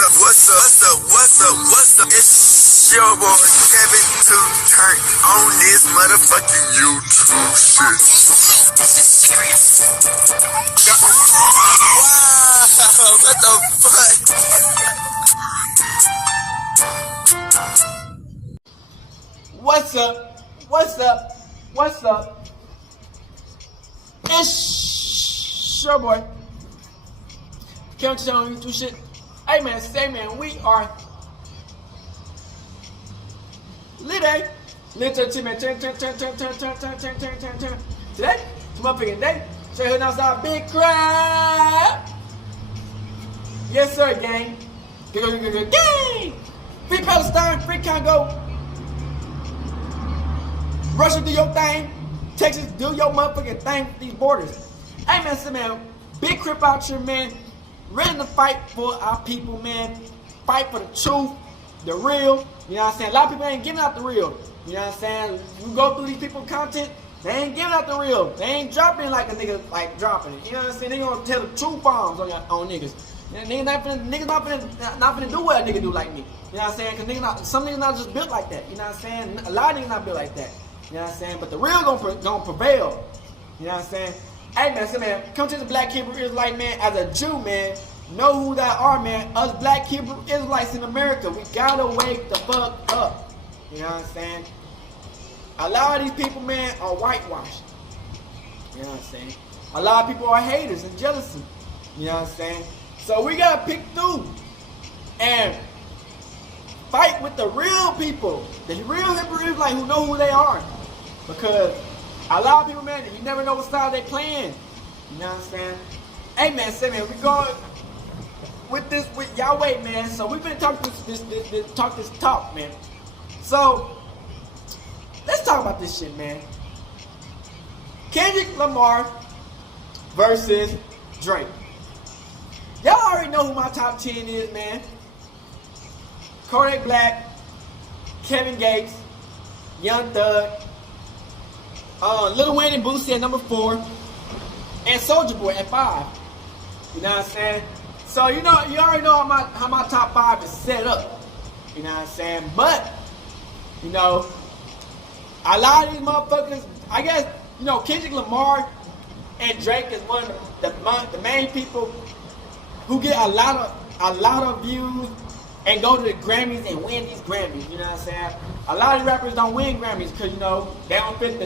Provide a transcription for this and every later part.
What's up? It's your boy Kevin to turn on this motherfucking YouTube shit. This is serious. Wow, what the fuck? What's up? It's your boy Kevin to turn on YouTube shit. Hey man, we are lit, eh? Lit to man, turn. Today, it's motherfucking day. So here now, our big crowd. Yes, sir, gang. Gang! Free Palestine, free Congo. Russia, do your thing. Texas, do your motherfucking thing with these borders. Hey, man, big crip out here, man. Ready to fight for our people, man. Fight for the truth, the real. You know what I'm saying? A lot of people ain't giving out the real. You know what I'm saying? You go through these people's content, they ain't giving out the real. They ain't dropping like a nigga like dropping it. You know what I'm saying? They gonna tell the true bombs on niggas. Niggas not finna do what a nigga do like me. You know what I'm saying? Cause some niggas not just built like that. You know what I'm saying? A lot of niggas not built like that. You know what I'm saying? But the real gonna prevail. You know what I'm saying? Hey man, come to the Black Hebrew Israelite, man. As a Jew, man, know who that are, man. Us Black Hebrew Israelites in America, we gotta wake the fuck up. You know what I'm saying? A lot of these people, man, are whitewashed. You know what I'm saying? A lot of people are haters and jealousy. You know what I'm saying? So we gotta pick through and fight with the real people, the real Hebrew Israelites who know who they are. Because a lot of people, man, you never know what style they playing. You know what I'm saying? Hey man, we going with Yahweh, man. So we've been talking this talk, man. So let's talk about this shit, man. Kendrick Lamar versus Drake. Y'all already know who my top 10 is, man. Kodak Black, Kevin Gates, Young Thug, Lil Wayne and Boosie at number 4, and Soulja Boy at 5. You know what I'm saying? So you already know how my top 5 is set up. You know what I'm saying? But you know, a lot of these motherfuckers, I guess, you know, Kendrick Lamar and Drake is one of the main people who get a lot of views and go to the Grammys and win these Grammys. You know what I'm saying? A lot of these rappers don't win Grammys because, you know, they don't fit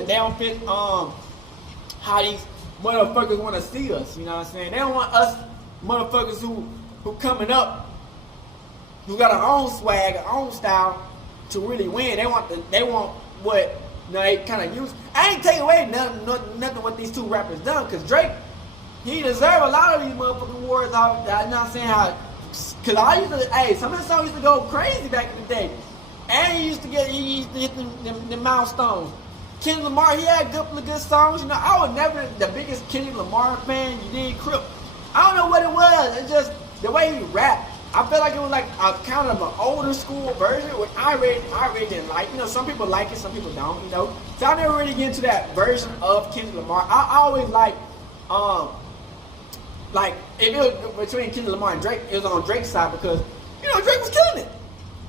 how these motherfuckers want to see us. You know what I'm saying? They don't want us motherfuckers who coming up, who got our own swag, our own style to really win. They want what, you know, they kind of use. I ain't taking away nothing what these two rappers done, because Drake, he deserve a lot of these motherfucking awards. You know what I'm saying? Cause some of the songs used to go crazy back in the day, and he used to hit the milestones. Kendrick Lamar, he had good songs. You know, I was never the biggest Kendrick Lamar fan. You did Crip. I don't know what it was. It's just the way he rapped. I felt like it was like a kind of an older school version, which I really didn't like. You know, some people like it, some people don't. You know, so I never really get into that version of Kendrick Lamar. I always like if it was between Kendrick Lamar and Drake, it was on Drake's side because, you know, Drake was killing it.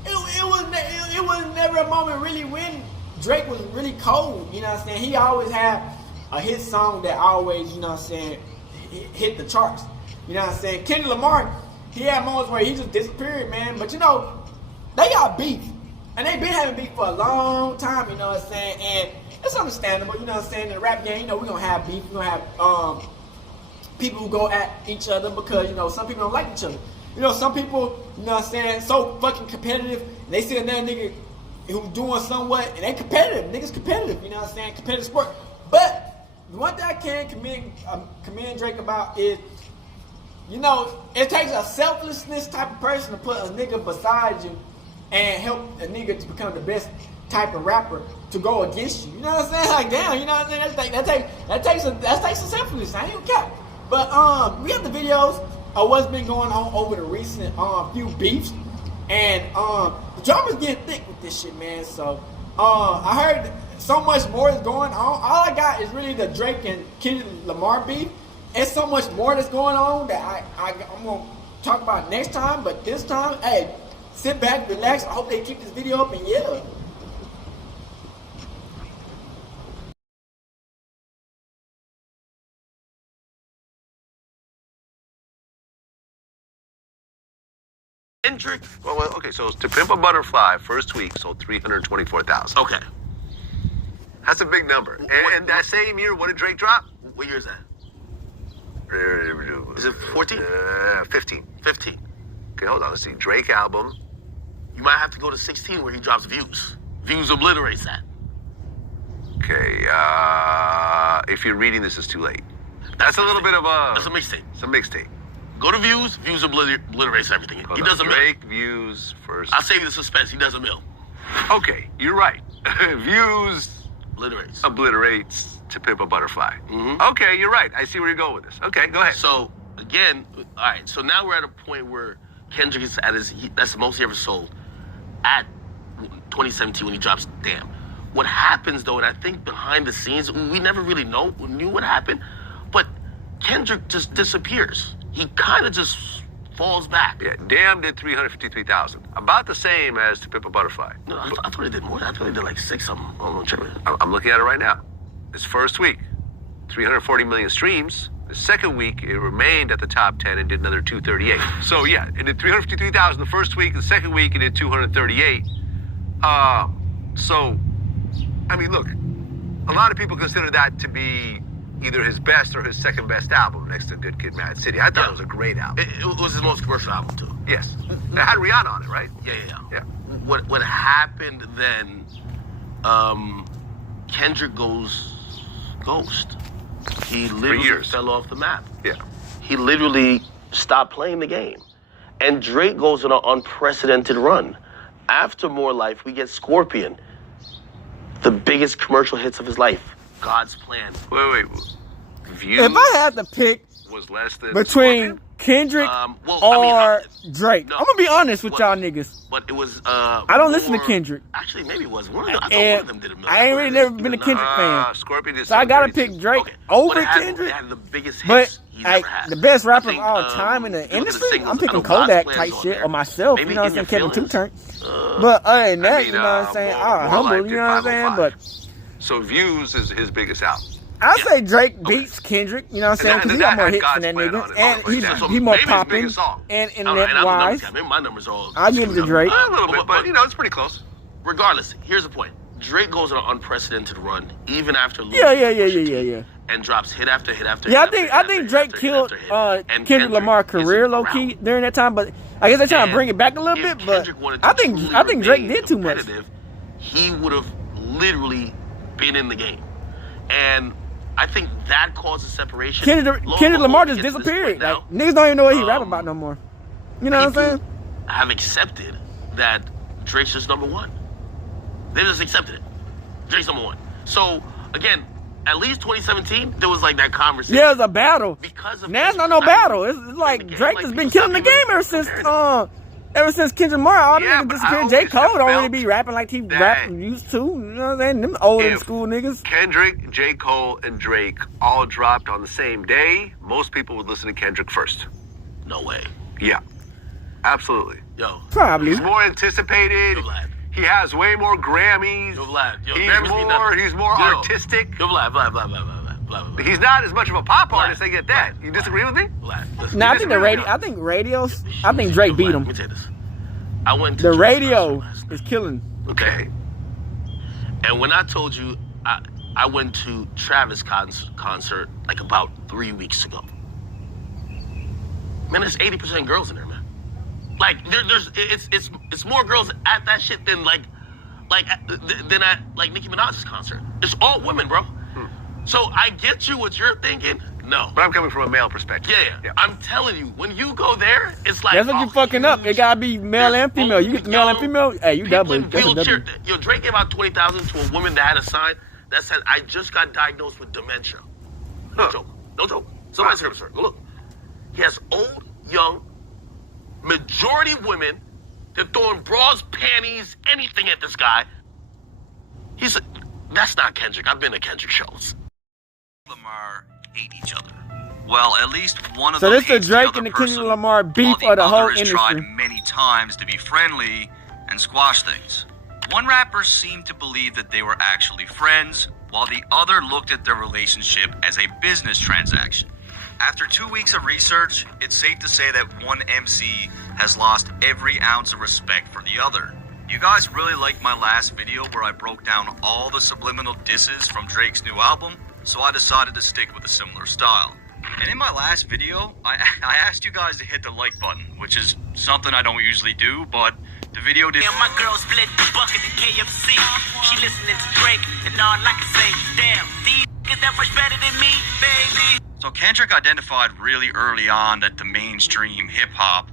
It was never a moment really when Drake was really cold. You know what I'm saying? He always had a hit song that always, you know what I'm saying, hit the charts. You know what I'm saying? Kendrick Lamar, he had moments where he just disappeared, man. But you know, they got beef, and they been having beef for a long time. You know what I'm saying? And it's understandable. You know what I'm saying? In the rap game, you know, we're gonna have beef. We're gonna have people who go at each other because, you know, some people don't like each other. You know, some people, you know what I'm saying, so fucking competitive. They see another nigga who's doing somewhat, and they competitive. Niggas competitive, you know what I'm saying? Competitive sport. But the one thing I can commend Drake about is, you know, it takes a selflessness type of person to put a nigga beside you and help a nigga to become the best type of rapper to go against you. You know what I'm saying? Like, damn, you know what I'm saying? That takes some selflessness. I ain't even cap. But we have the videos of what's been going on over the recent few beefs, and the drama's getting thick with this shit, man. So I heard so much more is going on. All I got is really the Drake and Kendrick Lamar beef. It's so much more that's going on that I'm gonna talk about next time, but this time, hey, sit back, relax. I hope they keep this video up, and yeah. Kendrick. Well, okay. So To Pimp a Butterfly first week sold 324,000. Okay. That's a big number. And that same year, what did Drake drop? What year is that? Is it 14? 15. 15. Okay, hold on. Let's see. Drake album. You might have to go to 16 where he drops Views. Views obliterates that. Okay. If you're reading this, it's too late. That's a little bit of a. That's a mixtape. It's a mixtape. Go to Views. Views obliterates everything. Hold He on. does a mill. Drake Views first. I'll save you the suspense. He does a mill. Okay, you're right. Views Obliterates. To Pimp a Butterfly. Mm-hmm. Okay, you're right. I see where you're going with this. Okay, go ahead. So, again, all right. So now we're at a point where Kendrick is at that's the most he ever sold at 2017 when he drops Damn. What happens, though, and I think behind the scenes, we never really knew what happened, but Kendrick just disappears. He kind of just falls back. Yeah, Damn did 353,000. About the same as To Pimp a Butterfly. No, I thought he did more. I thought he did like 6 something. I'm looking at it right now. His first week, 340 million streams. The second week, it remained at the top 10 and did another 238. So yeah, it did 353,000 the first week. The second week, it did 238. So, I mean, look, a lot of people consider that to be either his best or his second best album next to Good Kid, Mad City. I thought it was a great album. It was his most commercial album, too. Yes. It had Rihanna on it, right? Yeah. What happened then, Kendrick goes ghost. He literally fell off the map. Yeah. He literally stopped playing the game. And Drake goes on an unprecedented run. After More Life, we get Scorpion. The biggest commercial hits of his life. God's Plan. Wait. Views If I had to pick was less than between Scorpion? Kendrick Drake, no. I'm gonna be honest with y'all niggas. But it was. I don't listen to Kendrick. Actually, maybe it was. I thought one of them did a million. I ain't really never been a Kendrick fan. Scorpion is So I gotta pick Drake over Kendrick. Had the biggest But hits he's ever had. the best rapper of I all think, time in the if you look at industry, singles, I'm I picking know God's Kodak Plan's type on shit there. or myself. Maybe You know what I'm In saying? Your Kevin Two Feelings. Turn. But other than that, you know what I'm saying? More Humble, Life you did know what I'm saying? 505. But So Views is his biggest album. I say Drake beats Kendrick, you know what I'm saying? And Because he that got more had hits God's than that Plan on nigga. it. And So he more maybe his popping biggest song. and And I'm internet-wise. maybe my numbers are all. I'll give it to Drake. A little bit, but you know, it's pretty close. Regardless, here's the point. Drake goes on an unprecedented run, even after losing Yeah. and drops hit after hit after Yeah, hit. I think Drake killed Kendrick Lamar's career low key during that time, but I guess they're trying to bring it back a little bit. But I think Drake did too much. He would have literally been in the game, and I think that causes separation. Kendrick Lamar just disappeared. Like niggas don't even know what he rap about no more. You know what I'm saying? Have accepted that Drake's just number one. They just accepted it. Drake's number one. So again, at least 2017, there was like that conversation. Yeah, it was a battle. Because of now it's not no battle. It's like Drake has been killing the game ever since Kendrick Lamar. All the niggas disappeared. J. Cole don't really be rapping like he used to. You know what I'm saying? Them old school niggas. Kendrick, J. Cole, and Drake all dropped on the same day. Most people would listen to Kendrick first. No way. Yeah, absolutely. Yo. Probably. He's more anticipated. Yo, Vlad. He has way more Grammys. Yo, Vlad. Yo, he's more artistic. Yo, Vlad. He's not as much of a pop artist. I get that. You disagree with me? Vlad. No, I think I think Drake beat him. Let me tell you this. I went to The Drake's radio concert last is night. killing. Okay. And when I told you, I went to Travis' concert like about 3 weeks ago. Man, there's 80% girls in there, man. Like it's more girls at that shit than than at Nicki Minaj's concert. It's all women, bro. So I get you what you're thinking. No. But I'm coming from a male perspective. Yeah. I'm telling you, when you go there, it's like That's what you fucking up. It gotta be male and female. You get the male and female. Hey, you double. That's a double. Yo, Drake gave out 20,000 to a woman that had a sign that said, "I just got diagnosed with dementia." No joke. No joke. Somebody's here, sir. Look. He has old, young, majority women. They're throwing bras, panties, anything at this guy. That's not Kendrick. I've been to Kendrick shows. Lamar hate each other. Well, at least one of So them this is hates the Drake other and the person, Kendrick Lamar beef while of the other whole has industry. tried many times to be friendly and squash things. One rapper seemed to believe that they were actually friends, while the other looked at their relationship as a business transaction. After 2 weeks of research, it's safe to say that one MC has lost every ounce of respect for the other. You guys really liked my last video where I broke down all the subliminal disses from Drake's new album, so I decided to stick with a similar style. And in my last video, I asked you guys to hit the like button, which is something I don't usually do, but the video did. Damn, my girl split the bucket at KFC. She listening to Drake, and all I can say, damn, these niggas that much better than me, baby. So Kendrick identified really early on that the mainstream hip-hop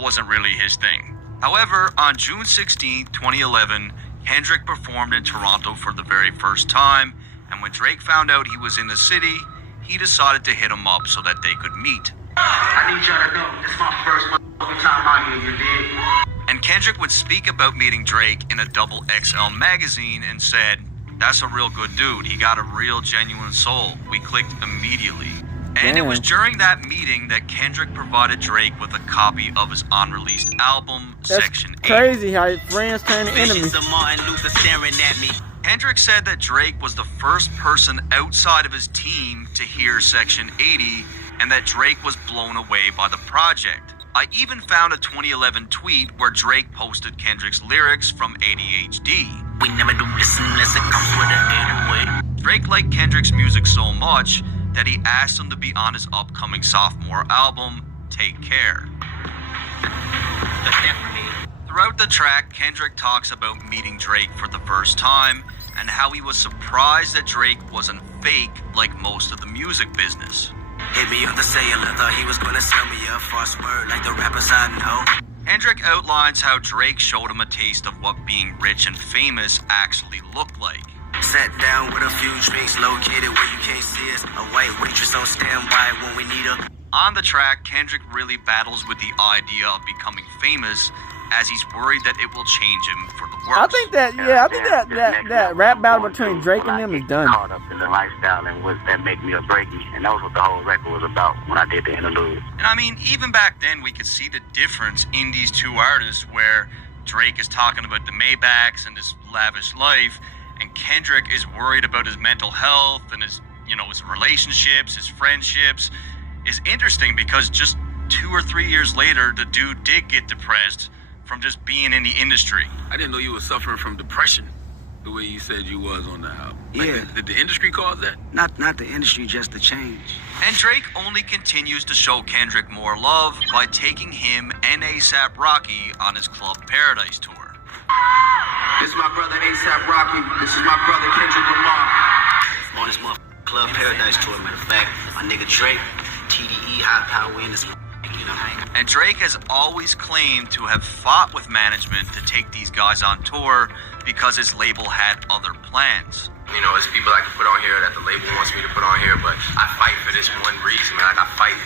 wasn't really his thing. However, on June 16, 2011, Kendrick performed in Toronto for the very first time, and when Drake found out he was in the city, he decided to hit him up so that they could meet. I need y'all to know, it's my first motherfucking time out here, you dig? And Kendrick would speak about meeting Drake in a XXL magazine and said, "That's a real good dude. He got a real genuine soul. We clicked immediately." And it was during that meeting that Kendrick provided Drake with a copy of his unreleased album, That's Section 8. crazy how friends turn to enemies. Visions of Martin Luther staring at me. Kendrick said that Drake was the first person outside of his team to hear Section 80 and that Drake was blown away by the project. I even found a 2011 tweet where Drake posted Kendrick's lyrics from ADHD. We never do this unless it comes with an 808. Drake liked Kendrick's music so much that he asked him to be on his upcoming sophomore album, Take Care. Throughout the track, Kendrick talks about meeting Drake for the first time and how he was surprised that Drake wasn't fake like most of the music business. Hit me on the cellular, thought he was gonna sell me a false word like the rappers I know. Kendrick outlines how Drake showed him a taste of what being rich and famous actually looked like. Sat down with a few drinks located where you can't see us. A white waitress on standby when we need her. On the track, Kendrick really battles with the idea of becoming famous as he's worried that it will change him for the worse. I think that rap battle between Drake and them is done. Caught up in the lifestyle and what that make me or break me, and that was what the whole record was about when I did the interlude. And I mean, even back then, we could see the difference in these two artists where Drake is talking about the Maybachs and his lavish life, and Kendrick is worried about his mental health and his relationships, his friendships. Is interesting because just 2 or 3 years later, the dude did get depressed from just being in the industry. I didn't know you were suffering from depression the way you said you was on the album. Like, Yeah. Did the industry cause that? Not the industry, just the change. And Drake only continues to show Kendrick more love by taking him and A$AP Rocky on his Club Paradise tour. This is my brother A$AP Rocky. This is my brother Kendrick Lamar. On this motherfucking Club Paradise tour, matter of fact, my nigga Drake, TDE, high power in this, you know. And Drake has always claimed to have fought with management to take these guys on tour because his label had other plans. You know, it's people I can put on here that the label wants me to put on here, but I fight for this one reason, man. Like, I fight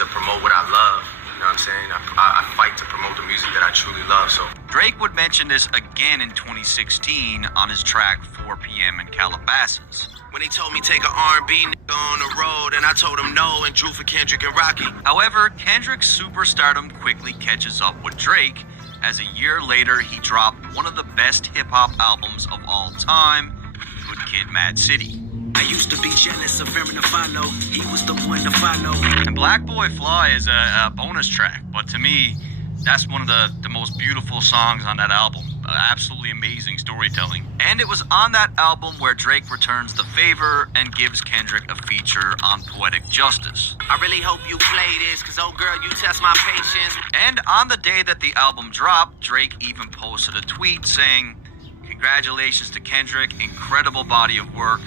to promote what I love. You know what I'm saying? I fight to promote the music that I truly love, so. Drake would mention this again in 2016 on his track 4 p.m. in Calabasas. When he told me take an R&B nigga on the road, and I told him no and drew for Kendrick and Rocky. However, Kendrick's superstardom quickly catches up with Drake, as a year later he dropped one of the best hip-hop albums of all time, Good Kid, Mad City. I used to be jealous of fearing to follow. He was the one to follow. And Black Boy Fly is a bonus track, but to me, that's one of the most beautiful songs on that album. Absolutely amazing storytelling. And it was on that album where Drake returns the favor and gives Kendrick a feature on Poetic Justice. I really hope you play this, cause oh girl, you test my patience. And on the day that the album dropped, Drake even posted a tweet saying, "Congratulations to Kendrick, incredible body of work,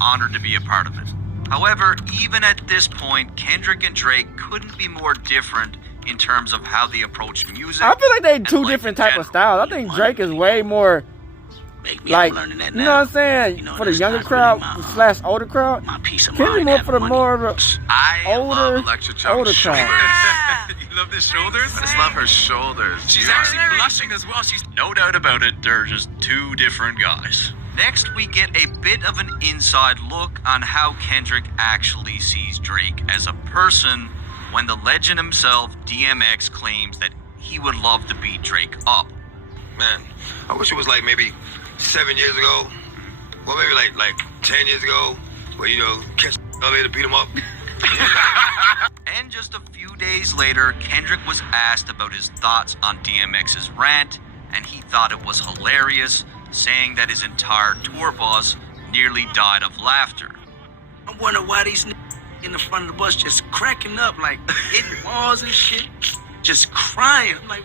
honored to be a part of it." However, even at this point, Kendrick and Drake couldn't be more different in terms of how they approach music. I feel like they and two life different in type of general. styles. I think Drake is way more like, you know what I'm saying, for the younger crowd slash older crowd. Kendrick more for the more of the I love older Electra Child's crowd. shoulders. You love the shoulders? I just love her shoulders. She's actually blushing as well. She's No doubt about it, they're just two different guys. Next, we get a bit of an inside look on how Kendrick actually sees Drake as a person when the legend himself, DMX, claims that he would love to beat Drake up. Man, I wish it was like maybe 7 years ago, or maybe like 10 years ago, where, you know, catch LA to beat him up. And just a few days later, Kendrick was asked about his thoughts on DMX's rant, and he thought it was hilarious, saying that his entire tour bus nearly died of laughter. I wonder why these in the front of the bus just cracking up, like hitting walls and shit, just crying. I'm like,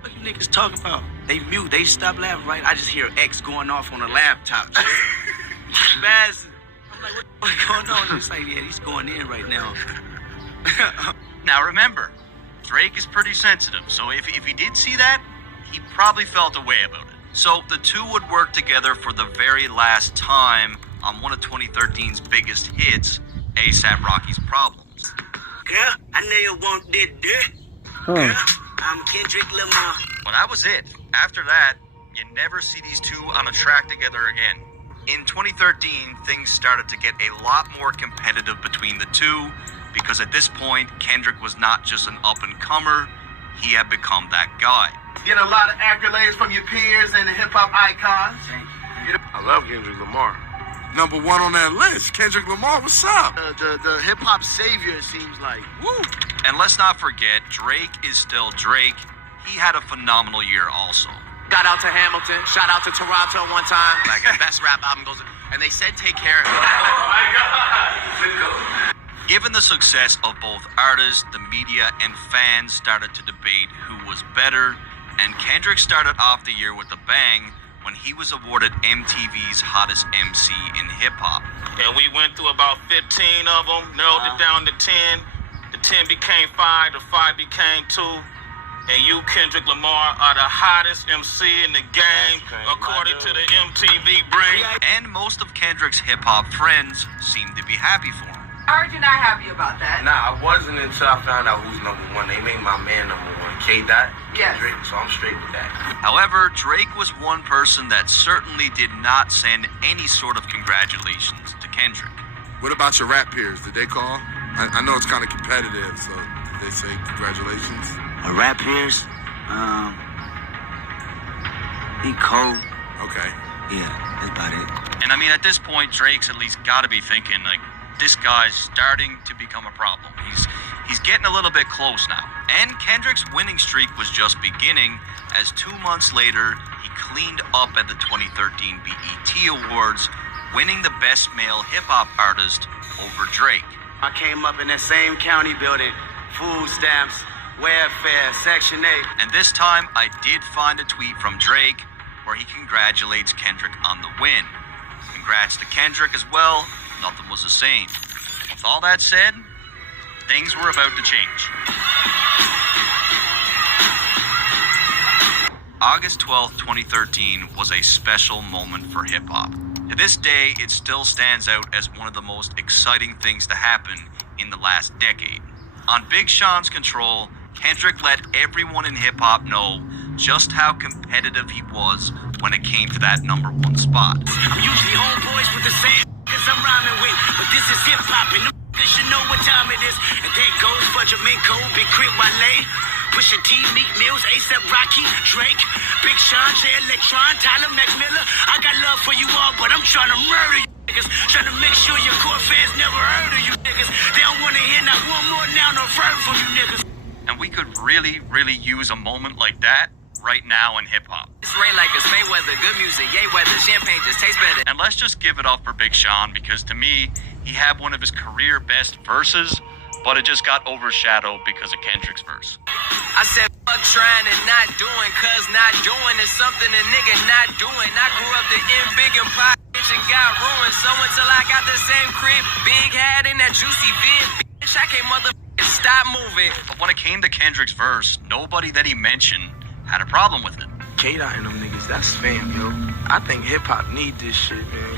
what you niggas talking about? They mute, they stop laughing, right? I just hear X going off on a laptop. Spaz. I'm like, what's going on? It's like, yeah, he's going in right now. Now remember, Drake is pretty sensitive, so if he did see that, he probably felt a way about it. So the two would work together for the very last time on one of 2013's biggest hits, A$AP Rocky's Problems. Girl, I know you want that dirt. Girl, I'm Kendrick Lamar. Well, that was it. After that, you never see these two on a track together again. In 2013, things started to get a lot more competitive between the two, because at this point, Kendrick was not just an up-and-comer, he had become that guy. Getting a lot of accolades from your peers and the hip-hop icons. I love Kendrick Lamar. Number one on that list, Kendrick Lamar, what's up? The hip-hop savior, it seems like. Woo! And let's not forget, Drake is still Drake. He had a phenomenal year also. Shout out to Hamilton. Shout out to Toronto one time. Like, the best rap album goes... And they said take care of him. Oh, my God. Given the success of both artists, the media and fans started to debate who was better, and Kendrick started off the year with a bang when he was awarded MTV's hottest MC in hip-hop. And we went through about 15 of them, narrowed it down to 10. The 10 became 5, the 5 became 2. And you, Kendrick Lamar, are the hottest MC in the game, according to the MTV brain. And most of Kendrick's hip-hop friends seemed to be happy for him. I heard you're not happy about that. Nah, I wasn't until I found out who's number one. They made my man number one, K-Dot, Yes. Kendrick, so I'm straight with that. However, Drake was one person that certainly did not send any sort of congratulations to Kendrick. What about your rap peers? Did they call? I know it's kind of competitive, so did they say congratulations? My rap peers, he cold. Okay. Yeah, that's about it. And I mean, at this point, Drake's at least got to be thinking, like, this guy's starting to become a problem. He's getting a little bit close now. And Kendrick's winning streak was just beginning, as 2 months later, he cleaned up at the 2013 BET Awards, winning the Best Male Hip-Hop Artist over Drake. I came up in that same county building, food stamps, welfare, Section 8. And this time, I did find a tweet from Drake where he congratulates Kendrick on the win. Congrats to Kendrick as well. Nothing was the same. With all that said, things were about to change. August 12th, 2013 was a special moment for hip-hop. To this day, it still stands out as one of the most exciting things to happen in the last decade. On Big Sean's Control, Kendrick let everyone in hip-hop know just how competitive he was when it came to that number one spot. I'm usually on boys with the same I'm rhyming with, but this is hip-hop and you should know what time it is. And that goes for Jamaica, Big Crit Wale, Pusha T, Meek Mills, A$AP Rocky, Drake, Big Sean, Jay Electron, Tyler McMillan. I got love for you all, but I'm trying to murder you niggas. Trying to make sure your core fans never heard of you niggas. They don't want to hear not one more noun or verb from you niggas. And we could really, really use a moment like that right now in hip-hop. It's rain like it's Mayweather, good music, yay weather, champagne just tastes better. And let's just give it up for Big Sean, because to me, he had one of his career best verses, but it just got overshadowed because of Kendrick's verse. I said, fuck trying and not doing, cause not doing is something a nigga not doing. I grew up to end big and pop, bitch, and got ruined. So until I got the same crib, big hat in that juicy vid, bitch, I can't motherfucking stop moving. But when it came to Kendrick's verse, nobody that he mentioned had a problem with it. K-Dot and them niggas, that's spam, yo. I think hip-hop need this shit, man,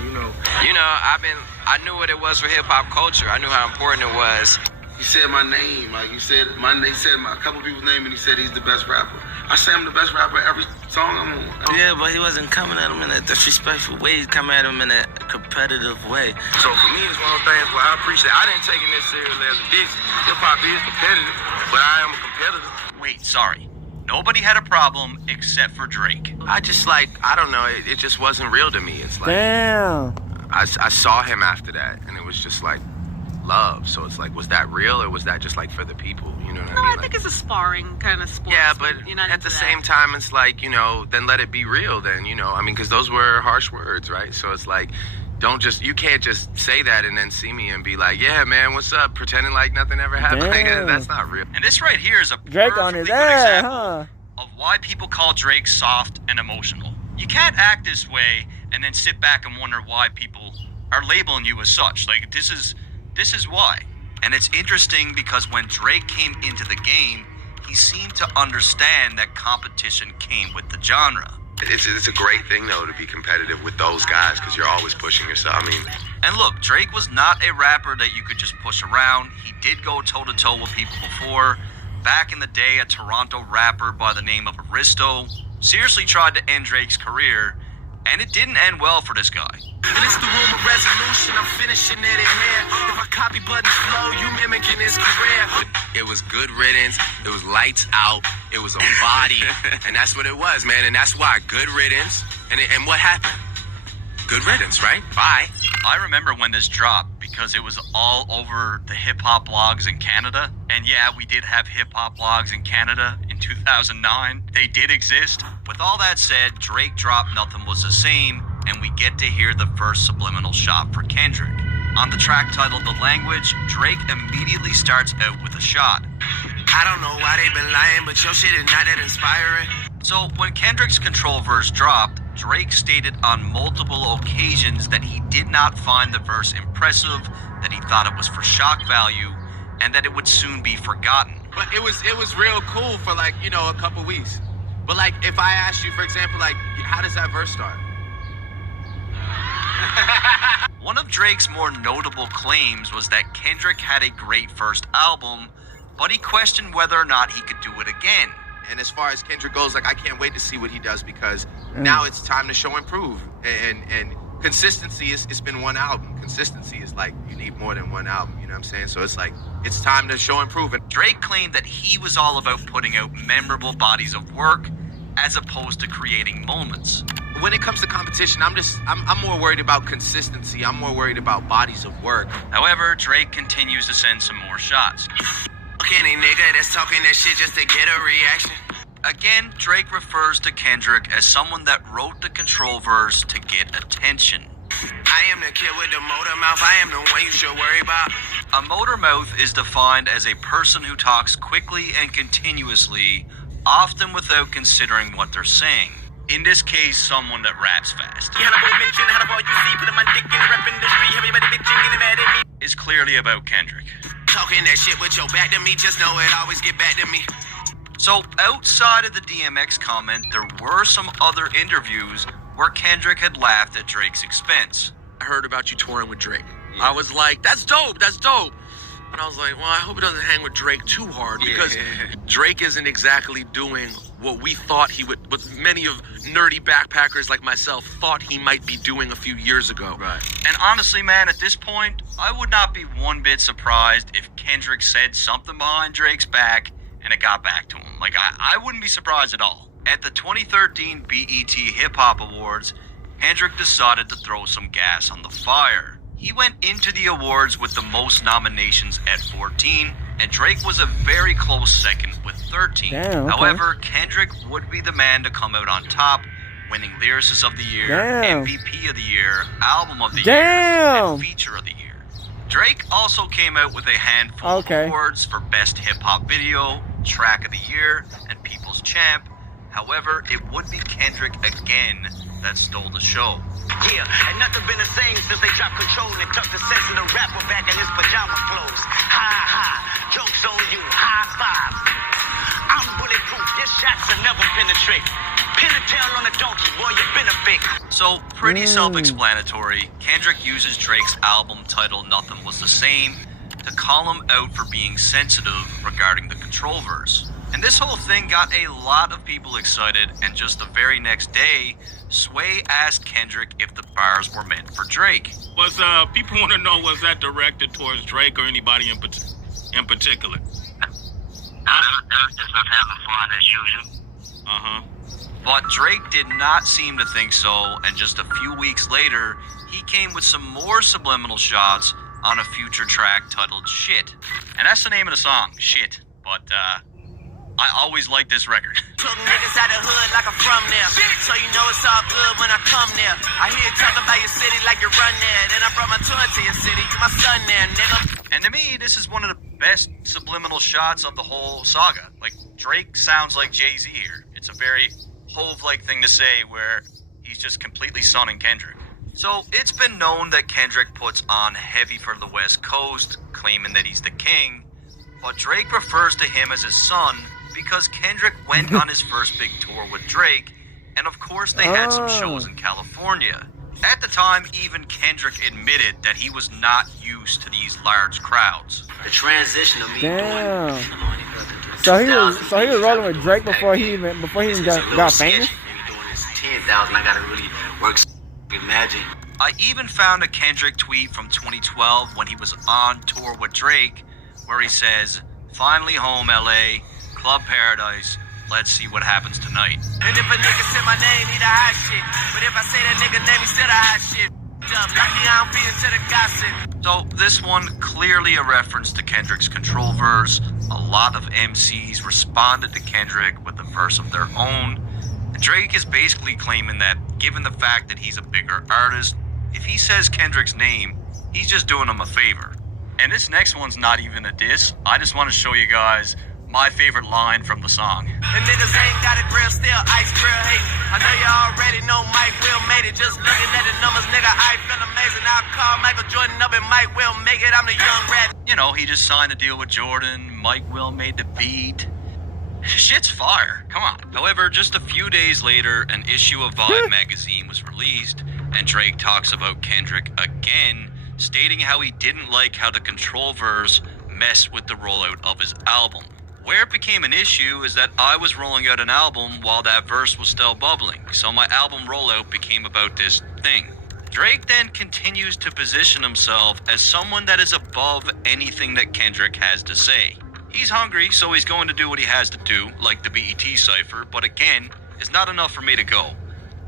I knew what it was for hip-hop culture. I knew how important it was. He said my name, like he said a couple people's name, and he said he's the best rapper. I say I'm the best rapper every song I'm on. Yeah, but he wasn't coming at him in a disrespectful way. He's coming at him in a competitive way. So for me, it's one of those things where I appreciate. I didn't take it necessarily as a diss. Hip hop is competitive, but I am a competitor. Wait, sorry. Nobody had a problem except for Drake. I just like, I don't know, it just wasn't real to me. It's like, Damn. I saw him after that, and it was just like love. So it's like, was that real, or was that just like for the people? You know what I mean? I think it's a sparring kind of sport. Yeah, but at the same time, it's like, you know, then let it be real then, you know. I mean, because those were harsh words, right? So it's like, you can't just say that and then see me and be like, yeah, man, what's up? Pretending like nothing ever happened. Like, that's not real. And this right here is a Drake on his ass, huh? of why people call Drake soft and emotional. You can't act this way and then sit back and wonder why people are labeling you as such. Like, this is why. And it's interesting because when Drake came into the game, he seemed to understand that competition came with the genre. It's a great thing, though, to be competitive with those guys, because you're always pushing yourself. I mean... And look, Drake was not a rapper that you could just push around. He did go toe-to-toe with people before. Back in the day, a Toronto rapper by the name of Aristo seriously tried to end Drake's career, and it didn't end well for this guy. And it's the room of resolution, I'm finishing it in here. If I copy Buddy's flow, you mimicking his career. It was good riddance, it was lights out, it was a body, and that's what it was, man. And that's why, good riddance, and what happened? Good riddance, right? Bye. I remember when this dropped because it was all over the hip-hop blogs in Canada. And yeah, we did have hip-hop blogs in Canada in 2009. They did exist. With all that said, Drake dropped Nothing Was the Same, and we get to hear the first subliminal shot for Kendrick. On the track titled The Language, Drake immediately starts out with a shot. I don't know why they been lying, but your shit is not that inspiring. So when Kendrick's Control verse dropped, Drake stated on multiple occasions that he did not find the verse impressive, that he thought it was for shock value, and that it would soon be forgotten. But it was real cool for like, you know, a couple weeks. But like, if I asked you, for example, like, how does that verse start? One of Drake's more notable claims was that Kendrick had a great first album, but he questioned whether or not he could do it again. And as far as Kendrick goes, like, I can't wait to see what he does, because now it's time to show and prove. And consistency it's been one album. Consistency is like, you need more than one album, you know what I'm saying? So it's like, it's time to show and prove. And Drake claimed that he was all about putting out memorable bodies of work as opposed to creating moments. When it comes to competition, I'm more worried about consistency. I'm more worried about bodies of work. However, Drake continues to send some more shots. Any nigga that's talking that shit just to get a reaction. Again, Drake refers to Kendrick as someone that wrote the Control verse to get attention. I am the kid with the motor mouth. I am the one you should worry about. A motor mouth is defined as a person who talks quickly and continuously, often without considering what they're saying. In this case, someone that raps fast. Is clearly about Kendrick. Talking that shit with your back to me, just know it always get back to me. So outside of the DMX comment, there were some other interviews where Kendrick had laughed at Drake's expense. I heard about you touring with Drake. I was like, that's dope. And I was like, well, I hope he doesn't hang with Drake too hard, because Drake isn't exactly doing what we thought he would, what many of nerdy backpackers like myself thought he might be doing a few years ago. Right. And honestly, man, at this point, I would not be one bit surprised if Kendrick said something behind Drake's back and it got back to him. Like, I wouldn't be surprised at all. At the 2013 BET Hip Hop Awards, Kendrick decided to throw some gas on the fire. He went into the awards with the most nominations at 14, and Drake was a very close second with 13. Damn, okay. However, Kendrick would be the man to come out on top, winning Lyricist of the Year, Damn. MVP of the Year, Album of the Damn. Year, and Feature of the Year. Drake also came out with a handful of awards for Best Hip Hop Video, Track of the Year, and People's Champ. However, it would be Kendrick again that stole the show. Yeah, and nothing been the same since they dropped Control and tucked the sense of the rapper back in his pajama clothes. Ha ha, jokes on you, high fives. I'm bulletproof, your shots will never penetrate. Pin a tail on a donkey, boy, you been a fake. So, pretty self-explanatory. Kendrick uses Drake's album titled Nothing Was the Same to call him out for being sensitive regarding the control verse. And this whole thing got a lot of people excited, and just the very next day, Sway asked Kendrick if the bars were meant for Drake. People want to know, was that directed towards Drake or anybody in particular? That was just us having fun as usual. Uh-huh. But Drake did not seem to think so, and just a few weeks later, he came with some more subliminal shots on a future track titled Shit. And that's the name of the song, Shit. But, I always liked this record. Took niggas out the hood like I'm from there. So you know it's all good when I come there. I hear you talk about your city like you run there. Then I brought my tour to your city. You my son there, nigga. And to me, this is one of the best subliminal shots of the whole saga. Like, Drake sounds like Jay-Z here. It's a very Hove-like thing to say where he's just completely sonning Kendrick. So it's been known that Kendrick puts on heavy for the West Coast, claiming that he's the king. But Drake refers to him as his son because Kendrick went on his first big tour with Drake, and of course they had some shows in California. At the time, even Kendrick admitted that he was not used to these large crowds. The transition of me Damn. So he was rolling with Drake before he even got famous. Maybe doing this 10,000, I gotta really work magic. I even found a Kendrick tweet from 2012 when he was on tour with Drake, where he says, "Finally home, LA, Club Paradise, let's see what happens tonight." And if a nigga say my name, he the hot shit. But if I say that nigga name, he still the hot shit. Lucky I don't feed into the gossip. So this one clearly a reference to Kendrick's control verse. A lot of MCs responded to Kendrick with a verse of their own. And Drake is basically claiming that, given the fact that he's a bigger artist, if he says Kendrick's name, he's just doing him a favor. And this next one's not even a diss. I just want to show you guys my favorite line from the song. And niggas ain't got a grill, still ice grill hate. I know you already know Mike Will made it. Just looking at the numbers, nigga, I feel amazing. I'll call Michael Jordan up and Mike Will make it. I'm the young rat. You know, he just signed a deal with Jordan. Mike Will made the beat. Shit's fire. Come on. However, just a few days later, an issue of Vibe magazine was released, and Drake talks about Kendrick again, stating how he didn't like how the control verse messed with the rollout of his album. Where it became an issue is that I was rolling out an album while that verse was still bubbling, so my album rollout became about this thing. Drake then continues to position himself as someone that is above anything that Kendrick has to say. He's hungry, so he's going to do what he has to do, like the BET cypher, but again, it's not enough for me to go.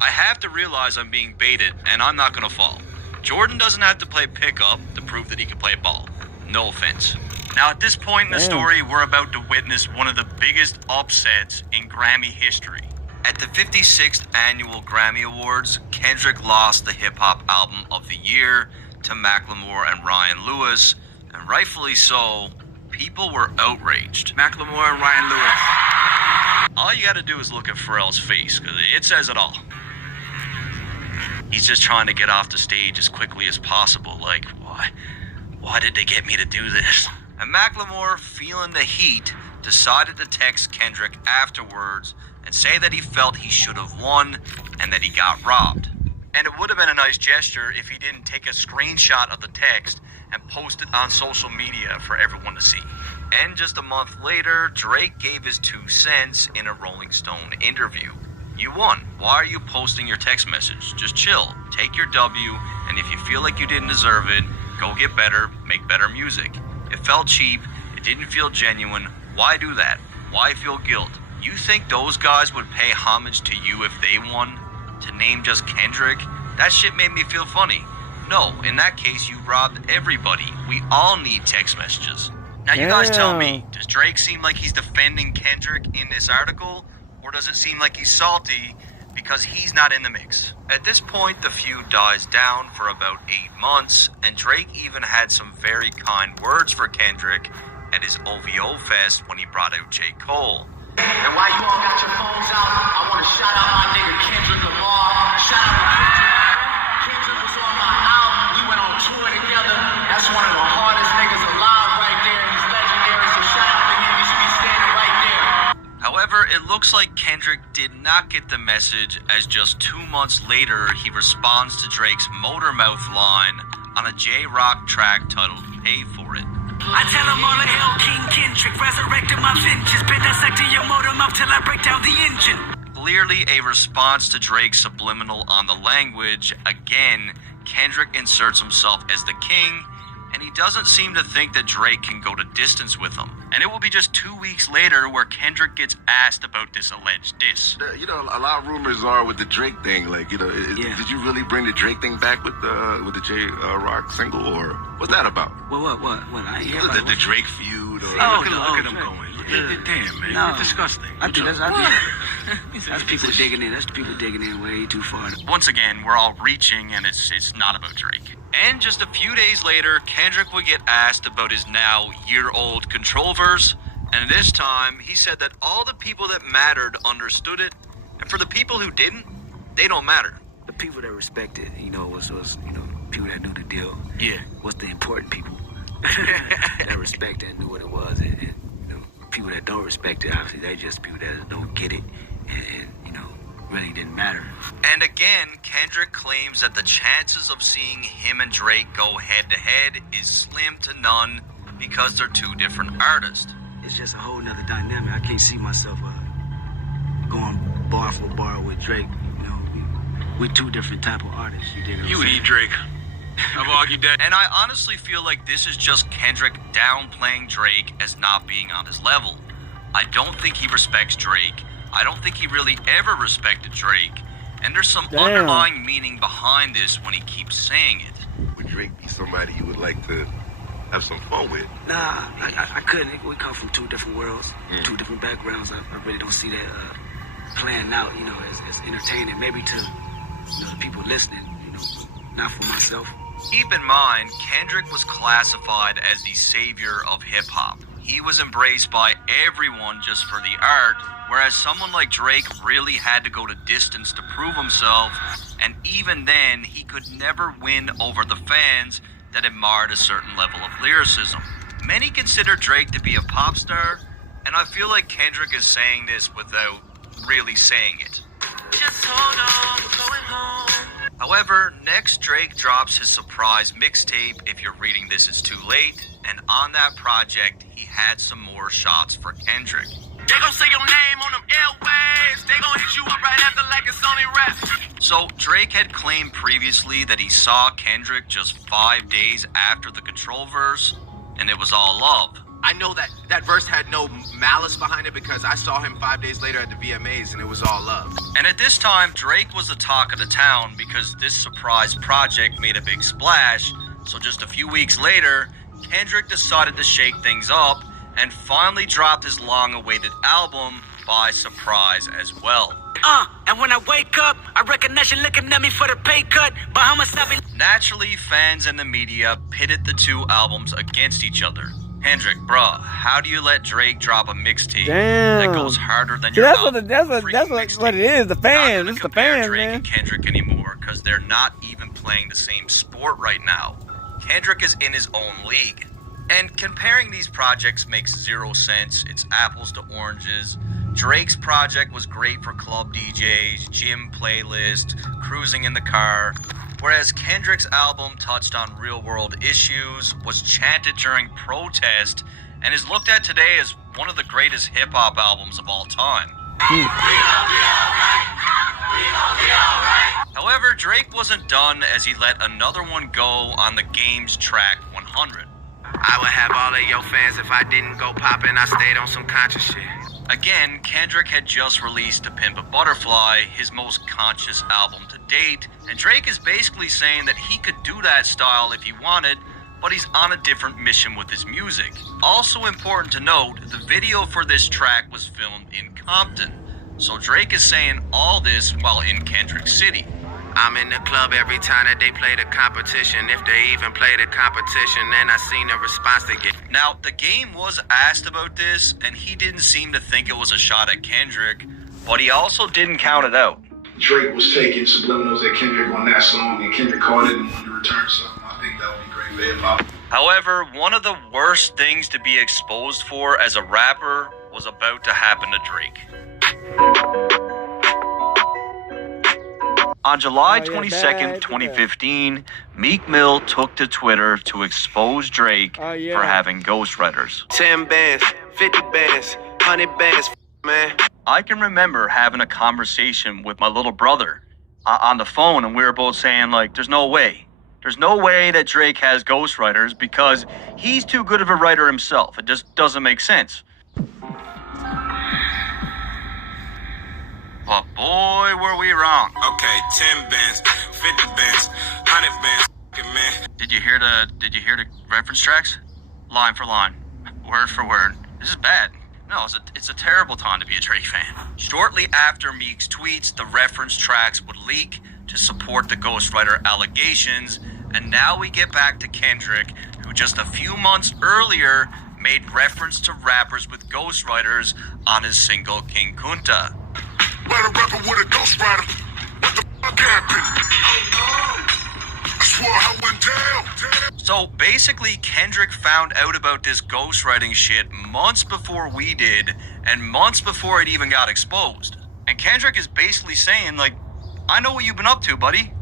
I have to realize I'm being baited, and I'm not going to fall. Jordan doesn't have to play pickup to prove that he can play ball. No offense. Now, at this point in the story, we're about to witness one of the biggest upsets in Grammy history. At the 56th Annual Grammy Awards, Kendrick lost the Hip Hop Album of the Year to Macklemore and Ryan Lewis, and rightfully so. People were outraged. Macklemore and Ryan Lewis. All you gotta do is look at Pharrell's face, because it says it all. He's just trying to get off the stage as quickly as possible, like, why did they get me to do this? And Macklemore, feeling the heat, decided to text Kendrick afterwards and say that he felt he should have won and that he got robbed. And it would have been a nice gesture if he didn't take a screenshot of the text and post it on social media for everyone to see. And just a month later, Drake gave his 2 cents in a Rolling Stone interview. You won. Why are you posting your text message? Just chill. Take your W, and if you feel like you didn't deserve it, go get better, make better music. It felt cheap. It didn't feel genuine. Why do that? Why feel guilt? You think those guys would pay homage to you if they won? To name just Kendrick? That shit made me feel funny. No, in that case, you robbed everybody. We all need text messages. Now you guys tell me, does Drake seem like he's defending Kendrick in this article? Or does it seem like he's salty because he's not in the mix? At this point, the feud dies down for about 8 months, and Drake even had some very kind words for Kendrick at his OVO Fest when he brought out J. Cole. And while you all got your phones out, I want to shout out my nigga Kendrick Lamar. Shout out to Kendrick. Kendrick was on my album. We went on tour together. That's one of the hardest niggas alive right there. He's legendary, so shout out to him. He should be standing right there. However, it looks like Kendrick did not get the message, as just 2 months later, he responds to Drake's Motormouth line on a J-Rock track titled Pay For It. I tell them all the hell, King Kendrick, resurrecting my vengeance, been dissecting your motor mouth till I break down the engine. Clearly a response to Drake's subliminal on the language. Again, Kendrick inserts himself as the king, and he doesn't seem to think that Drake can go to distance with him. And it will be just 2 weeks later where Kendrick gets asked about this alleged diss. You know, a lot of rumors are with the Drake thing, like, you know, did you really bring the Drake thing back with the J Rock single, or what's that about? What? I ain't hear about the Drake feud, or look at him going. Damn, man, No. it's disgusting. I think that's people digging in. That's people digging in way too far. Once again, we're all reaching, and it's not about Drake. And just a few days later, Kendrick would get asked about his now year-old Control verse, and this time, he said that all the people that mattered understood it, and for the people who didn't, they don't matter. The people that respected, you know, was people that knew the deal. Yeah. Was the important people that respected and knew what it was, and you know, people that don't respect it, obviously, they just people that don't get it, and you know, really didn't matter. And again, Kendrick claims that the chances of seeing him and Drake go head-to-head is slim to none because they're two different artists. It's just a whole nother dynamic. I can't see myself going bar for bar with Drake. You know, we're two different type of artists. You dig what I'm You would saying? eat Drake. I've argued that. And I honestly feel like this is just Kendrick downplaying Drake as not being on his level. I don't think he respects Drake. I don't think he really ever respected Drake. And there's some underlying meaning behind this when he keeps saying it. Would Drake be somebody you would like to have some fun with? Nah, I couldn't. We come from two different worlds, two different backgrounds. I really don't see that playing out, you know, as entertaining. Maybe to the people listening, you know, not for myself. Keep in mind, Kendrick was classified as the savior of hip-hop. He was embraced by everyone just for the art, whereas someone like Drake really had to go to distance to prove himself, and even then, he could never win over the fans that admired a certain level of lyricism. Many consider Drake to be a pop star, and I feel like Kendrick is saying this without really saying it. Just hold on, we're going home. However, next Drake drops his surprise mixtape, If You're Reading This It's Too Late, and on that project, he had some more shots for Kendrick. They gon' say your name on them airwaves. They gon' hit you up right after like it's only rap. So, Drake had claimed previously that he saw Kendrick just 5 days after the Control verse, and it was all love. I know that verse had no malice behind it because I saw him 5 days later at the VMAs and it was all love. And at this time, Drake was the talk of the town because this surprise project made a big splash. So just a few weeks later, Kendrick decided to shake things up and finally dropped his long-awaited album by surprise as well. And when I wake up, I recognize you looking at me for the pay cut. Bahamas, I be... Naturally, fans and the media pitted the two albums against each other. Kendrick, bruh, how do you let Drake drop a mixtape that goes harder than your album? That's what it is. The fans, it's the fans, Drake man. and Kendrick anymore because they're not even playing the same sport right now. Kendrick is in his own league. And comparing these projects makes zero sense. It's apples to oranges. Drake's project was great for club DJs, gym playlist, cruising in the car. Whereas Kendrick's album touched on real-world issues, was chanted during protest, and is looked at today as one of the greatest hip-hop albums of all time. However, Drake wasn't done as he let another one go on the Game's track 100. I would have all of your fans if I didn't go poppin'. I stayed on some conscious shit. Again, Kendrick had just released To Pimp a Butterfly, his most conscious album to date, and Drake is basically saying that he could do that style if he wanted, but he's on a different mission with his music. Also important to note, the video for this track was filmed in Compton, so Drake is saying all this while in Kendrick City. I'm in the club every time that they play the competition. If they even play the competition, then I seen the response they get. Now, the Game was asked about this, and he didn't seem to think it was a shot at Kendrick, but he also didn't count it out. Drake was taking subliminals at Kendrick on that song, and Kendrick caught it and wanted to return something. I think that would be great for hip-hop. However, one of the worst things to be exposed for as a rapper was about to happen to Drake. On July 22nd, 2015, Meek Mill took to Twitter to expose Drake for having ghostwriters. 10 bands, 50 bands, 100 bands, man. I can remember having a conversation with my little brother on the phone, and we were both saying, like, there's no way. There's no way that Drake has ghostwriters because he's too good of a writer himself. It just doesn't make sense. But boy, were we wrong. Okay, 10 bands, 50 bands, 100 bands, man. Did you hear the reference tracks? Line for line, word for word. This is bad. No, it's a terrible time to be a Drake fan. Shortly after Meek's tweets, the reference tracks would leak to support the ghostwriter allegations, and now we get back to Kendrick, who just a few months earlier made reference to rappers with ghostwriters on his single King Kunta. Write a rapper with a ghostwriter. What the fuck happened? I swore I went down. So basically, Kendrick found out about this ghostwriting shit months before we did, and months before it even got exposed. And Kendrick is basically saying, like, I know what you've been up to, buddy.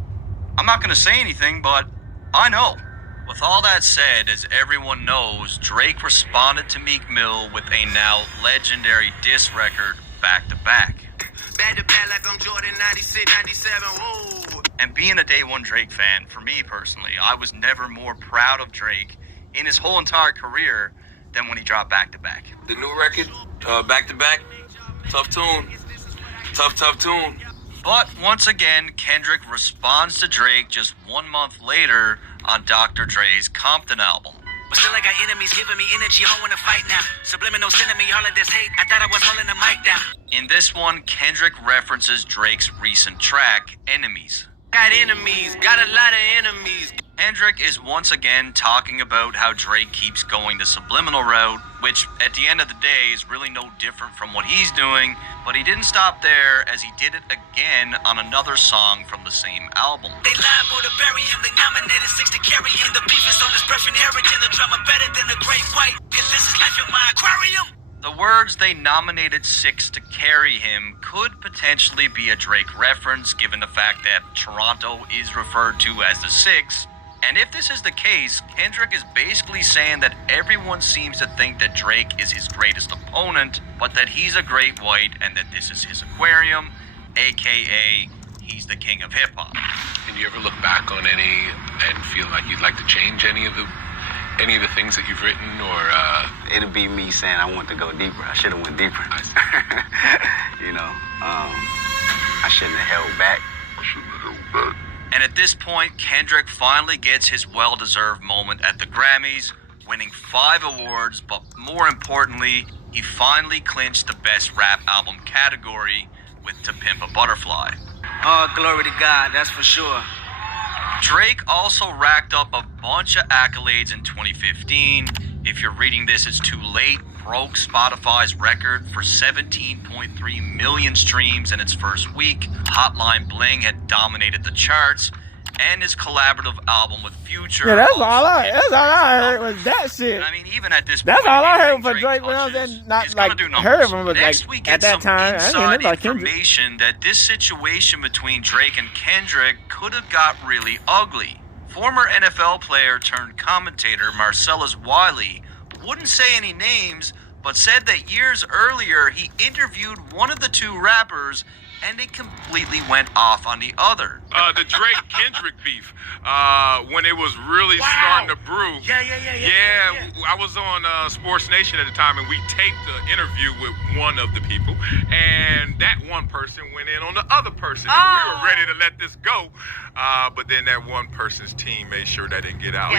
I'm not gonna say anything, but I know. With all that said, as everyone knows, Drake responded to Meek Mill with a now legendary diss record back to back. Back to back like I'm Jordan 96, 97, whoa. And being a day one Drake fan, for me personally, I was never more proud of Drake in his whole entire career than when he dropped back to back. The new record, back to back, tough tune. Tough tune. But once again, Kendrick responds to Drake just 1 month later on Dr. Dre's Compton album. But still I got enemies giving me energy, I wanna fight now. Subliminal sending me all of this hate, I thought I was holding the mic down. In this one, Kendrick references Drake's recent track, Enemies. Got enemies, got a lot of enemies. Kendrick is once again talking about how Drake keeps going the subliminal route, which at the end of the day is really no different from what he's doing, but he didn't stop there as he did it again on another song from the same album. They liable to bury him, they nominated 6 to carry him. The beef is on his breath inheriting the drama better than the great white. This is life in my aquarium. The words "they nominated 6 to carry him" could potentially be a Drake reference, given the fact that Toronto is referred to as the Six. And if this is the case, Kendrick is basically saying that everyone seems to think that Drake is his greatest opponent, but that he's a great white and that this is his aquarium, aka he's the king of hip-hop. Can you ever look back on any and feel like you'd like to change any of the things that you've written, or It'll be me saying I want to go deeper. I should have went deeper. You know, I shouldn't have held back. And at this point, Kendrick finally gets his well-deserved moment at the Grammys, winning 5 awards, but more importantly, he finally clinched the Best Rap Album category with To Pimp a Butterfly. Oh, glory to God, that's for sure. Drake also racked up a bunch of accolades in 2015. If you're reading this, it's too late. Broke Spotify's record for 17.3 million streams in its first week. Hotline Bling had dominated the charts, and his collaborative album with Future. Yeah, that's all I heard was that shit. I mean, even at this that's point, all I heard for Drake when I was in, not like heard of him, but next like we at get that some time, I inside didn't know like Kendrick. information that this situation between Drake and Kendrick could have got really ugly. Former NFL player turned commentator Marcellus Wiley wouldn't say any names, but said that years earlier he interviewed one of the two rappers and it completely went off on the other. The Drake-Kendrick beef, when it was really starting to brew. Yeah, I was on Sports Nation at the time, and we taped an interview with one of the people, and that one person went in on the other person. And we were ready to let this go, but then that one person's team made sure that didn't get out.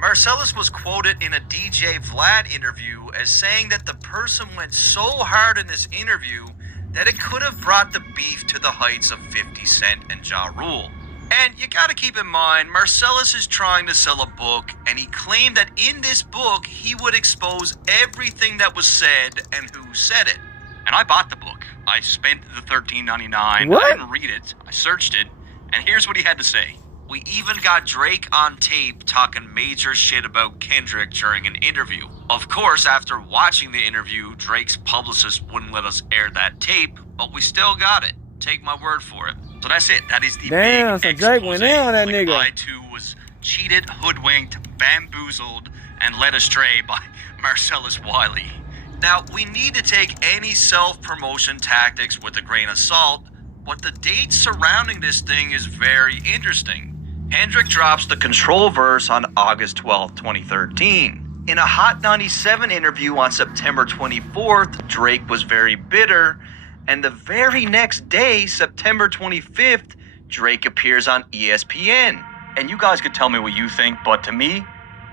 Marcellus was quoted in a DJ Vlad interview as saying that the person went so hard in this interview that it could have brought the beef to the heights of 50 Cent and Ja Rule. And you gotta keep in mind, Marcellus is trying to sell a book, and he claimed that in this book, he would expose everything that was said and who said it. And I bought the book. I spent the $13.99. What? I didn't read it. I searched it. And here's what he had to say. We even got Drake on tape talking major shit about Kendrick during an interview. Of course, after watching the interview, Drake's publicist wouldn't let us air that tape, but we still got it. Take my word for it. So that's it. That is the Damn, big so Drake went in on that like, nigga. I too was cheated, hoodwinked, bamboozled, and led astray by Marcellus Wiley. Now, we need to take any self-promotion tactics with a grain of salt, but the date surrounding this thing is very interesting. Kendrick drops the Control verse on August 12, 2013. In a Hot 97 interview on September 24th, Drake was very bitter, and the very next day, September 25th, Drake appears on ESPN. And you guys could tell me what you think, but to me,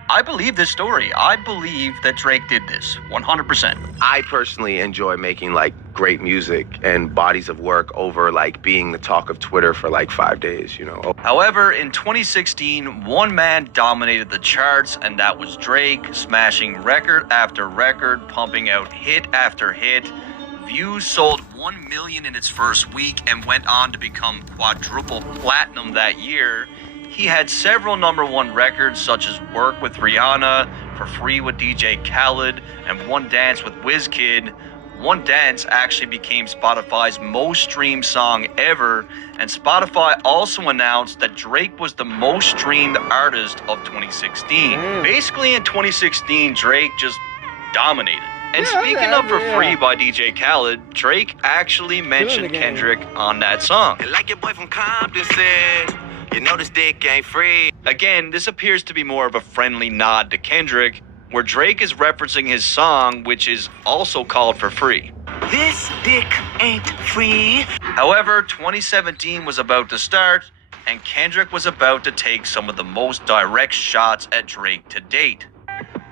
I believe this story. I believe that Drake did this, 100%. I personally enjoy making like great music and bodies of work over like being the talk of Twitter for like 5 days, you know. However, in 2016, one man dominated the charts, and that was Drake, smashing record after record, pumping out hit after hit. Views sold 1 million in its first week and went on to become quadruple platinum that year. He had several #1 records such as Work with Rihanna, For Free with DJ Khaled, and One Dance with WizKid. One Dance actually became Spotify's most streamed song ever, and Spotify also announced that Drake was the most streamed artist of 2016. Basically in 2016, Drake just dominated. And speaking of For Free by DJ Khaled, Drake actually mentioned Kendrick on that song. Like your boy from Compton said, you know this dick ain't free. Again, this appears to be more of a friendly nod to Kendrick, where Drake is referencing his song, which is also called For Free. This dick ain't free. However, 2017 was about to start, and Kendrick was about to take some of the most direct shots at Drake to date.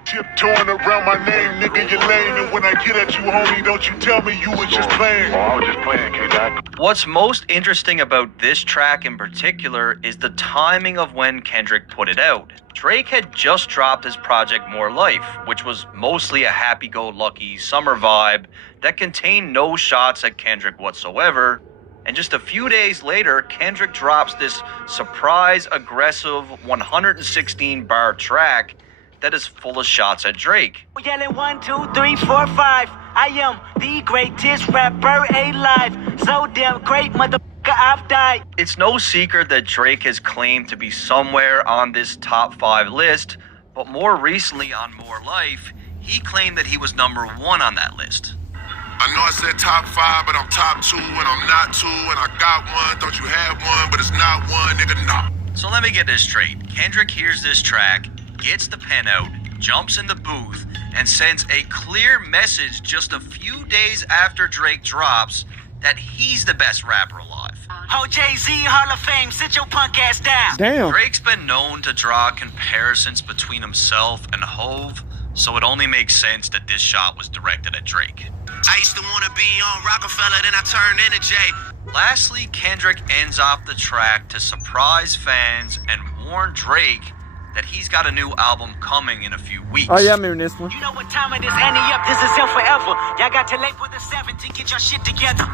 Tiptoeing around my name, nigga, you lame. And when I get at you, homie, don't you tell me you was just playing. Oh, I was just playing, K-Dot. What's most interesting about this track in particular is the timing of when Kendrick put it out. Drake had just dropped his project More Life, which was mostly a happy-go-lucky summer vibe that contained no shots at Kendrick whatsoever. And just a few days later, Kendrick drops this surprise, aggressive 116-bar track that is full of shots at Drake. Yelling 1, 2, 3, 4, 5. I am the greatest rapper alive. So damn great, motherfucker, I've died. It's no secret that Drake has claimed to be somewhere on this top 5 list, but more recently on More Life, he claimed that he was #1 on that list. I know I said top 5, but I'm top 2, and I'm not 2, and I got 1. Don't you have 1, but it's not 1, nigga, no. So let me get this straight. Kendrick hears this track, gets the pen out, jumps in the booth, and sends a clear message just a few days after Drake drops that he's the best rapper alive. Oh, Jay-Z, Hall of Fame, sit your punk ass down. Damn. Drake's been known to draw comparisons between himself and Hove, so it only makes sense that this shot was directed at Drake. I used to want to be on Rockefeller, then I turned into Jay. Lastly, Kendrick ends off the track to surprise fans and warn Drake that he's got a new album coming in a few weeks. Oh yeah, I remember this one. You know what time it is, Henny up, this is him forever. Y'all got to label the 7 to get your shit together.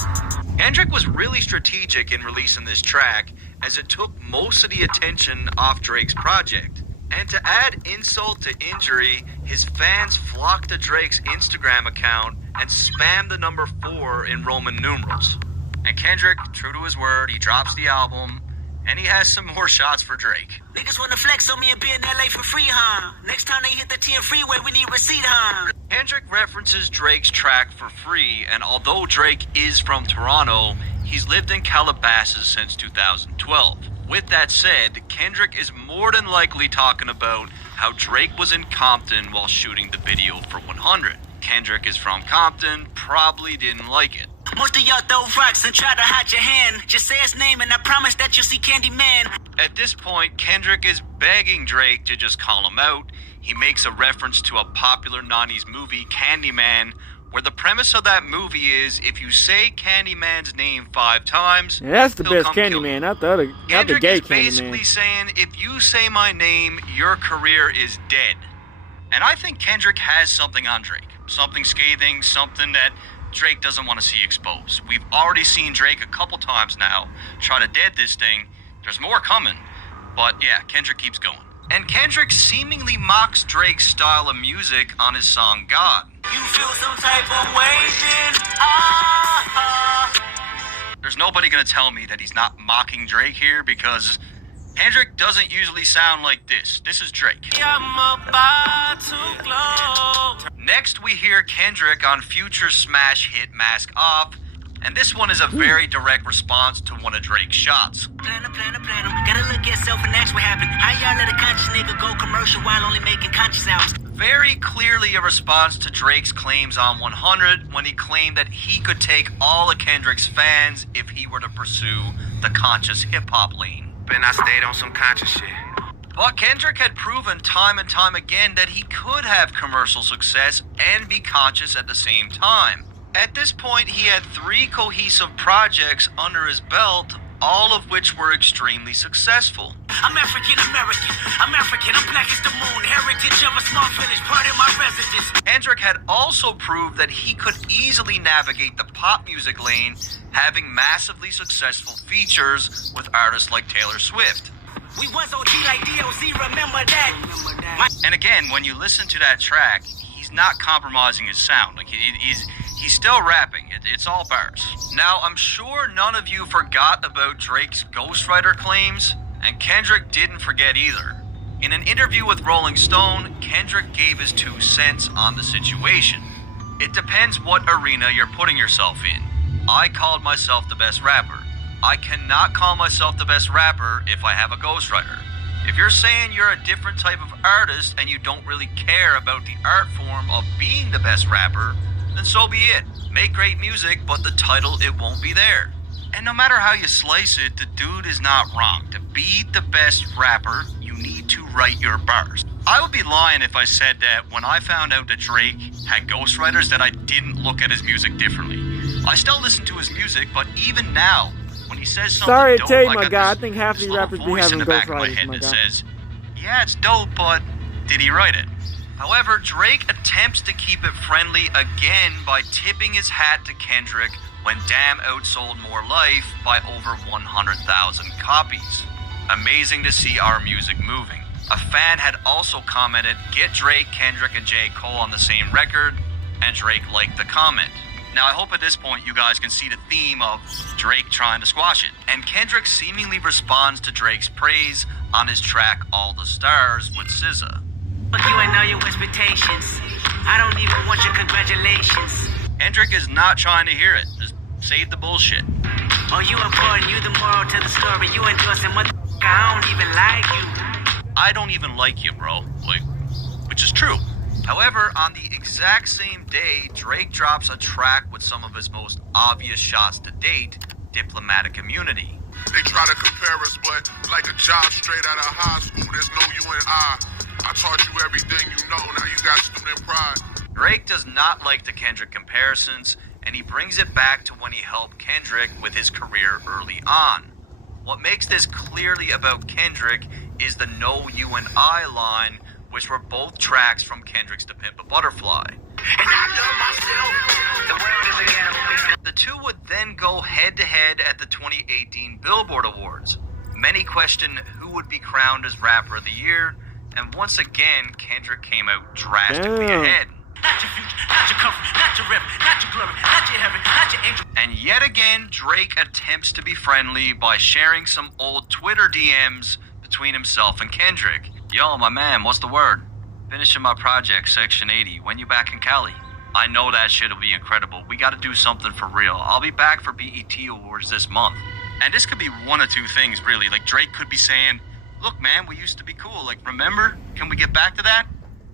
Kendrick was really strategic in releasing this track, as it took most of the attention off Drake's project. And to add insult to injury, his fans flocked to Drake's Instagram account and spammed the number 4 in Roman numerals. And Kendrick, true to his word, he drops the album, and he has some more shots for Drake. Niggas wanna flex on me and be in LA for free, huh? Next time they hit the 10 freeway, we need receipt, huh? Kendrick references Drake's track For Free, and although Drake is from Toronto, he's lived in Calabasas since 2012. With that said, Kendrick is more than likely talking about how Drake was in Compton while shooting the video for 100. Kendrick is from Compton, probably didn't like it. Most of y'all throw rocks and try to hide your hand. Just say his name and I promise that you'll see Candyman. At this point, Kendrick is begging Drake to just call him out. He makes a reference to a popular 90s movie, Candyman, where the premise of that movie is if you say Candyman's name 5 times, yeah, that's the he'll best Candyman, not the gay Candyman. Kendrick is basically saying, if you say my name, your career is dead. And I think Kendrick has something on Drake. Something scathing, something that Drake doesn't want to see exposed. We've already seen Drake a couple times now try to dead this thing. There's more coming. But yeah, Kendrick keeps going. And Kendrick seemingly mocks Drake's style of music on his song God. You feel some type of way, then there's nobody gonna tell me that he's not mocking Drake here, because Kendrick doesn't usually sound like this. This is Drake. I'm about to glow. Next, we hear Kendrick on Future's smash hit Mask Off, and this one is a very direct response to one of Drake's shots. Planner. Gotta look at yourself and ask what happened. How y'all let a conscious nigga go commercial while only making conscious albums? Very clearly a response to Drake's claims on 100 when he claimed that he could take all of Kendrick's fans if he were to pursue the conscious hip-hop lane. And I stayed on some conscious shit. But Kendrick had proven time and time again that he could have commercial success and be conscious at the same time. At this point, he had 3 cohesive projects under his belt, all of which were extremely successful. I'm African American. I'm black as the moon. Heritage of a small village, part of my residence. Kendrick had also proved that he could easily navigate the pop music lane, having massively successful features with artists like Taylor Swift. We was OG like DOC, remember that. And again, when you listen to that track, he's not compromising his sound. Like he's still rapping. It's all bars. Now, I'm sure none of you forgot about Drake's ghostwriter claims, and Kendrick didn't forget either. In an interview with Rolling Stone, Kendrick gave his 2 cents on the situation. It depends what arena you're putting yourself in. I called myself the best rapper. I cannot call myself the best rapper if I have a ghostwriter. If you're saying you're a different type of artist and you don't really care about the art form of being the best rapper, then so be it. Make great music, but the title, it won't be there. And no matter how you slice it, the dude is not wrong. To be the best rapper, you need to write your bars. I would be lying if I said that when I found out that Drake had ghostwriters that I didn't look at his music differently. I still listen to his music, but even now, when he says something Sorry to dope, tell you, I my got guy. I this- think half this these rappers little be voice in having the back of my ghostwriters, head my that guy. says, yeah, it's dope, but did he write it? However, Drake attempts to keep it friendly again by tipping his hat to Kendrick when Damn outsold More Life by over 100,000 copies. Amazing to see our music moving. A fan had also commented, get Drake, Kendrick, and J. Cole on the same record, and Drake liked the comment. Now, I hope at this point you guys can see the theme of Drake trying to squash it. And Kendrick seemingly responds to Drake's praise on his track All the Stars with SZA. Fuck you and all your expectations. I don't even want your congratulations. Kendrick is not trying to hear it. Just save the bullshit. Oh, you important, you the moral to the story. You endorsing motherfucker, I don't even like you. I don't even like you, bro. Like, which is true. However, on the exact same day, Drake drops a track with some of his most obvious shots to date, Diplomatic Immunity. They try to compare us, but like a job straight out of high school, there's no you and I taught you everything you know, now you got student pride. Drake does not like the Kendrick comparisons, and he brings it back to when he helped Kendrick with his career early on. What makes this clearly about Kendrick is the No You and I line, which were both tracks from Kendrick's To Pimp a Butterfly. The two would then go head-to-head at the 2018 Billboard Awards. Many questioned who would be crowned as Rapper of the Year, and once again, Kendrick came out drastically ahead. Not your future, not your comfort, not your rep, not your glory, not your heaven, not your angel. And yet again, Drake attempts to be friendly by sharing some old Twitter DMs between himself and Kendrick. Yo, my man, what's the word? Finishing my project, Section 80. When you back in Cali? I know that shit'll be incredible. We gotta do something for real. I'll be back for BET Awards this month. And this could be one of two things, really. Like, Drake could be saying, look, man, we used to be cool. Like, remember? Can we get back to that?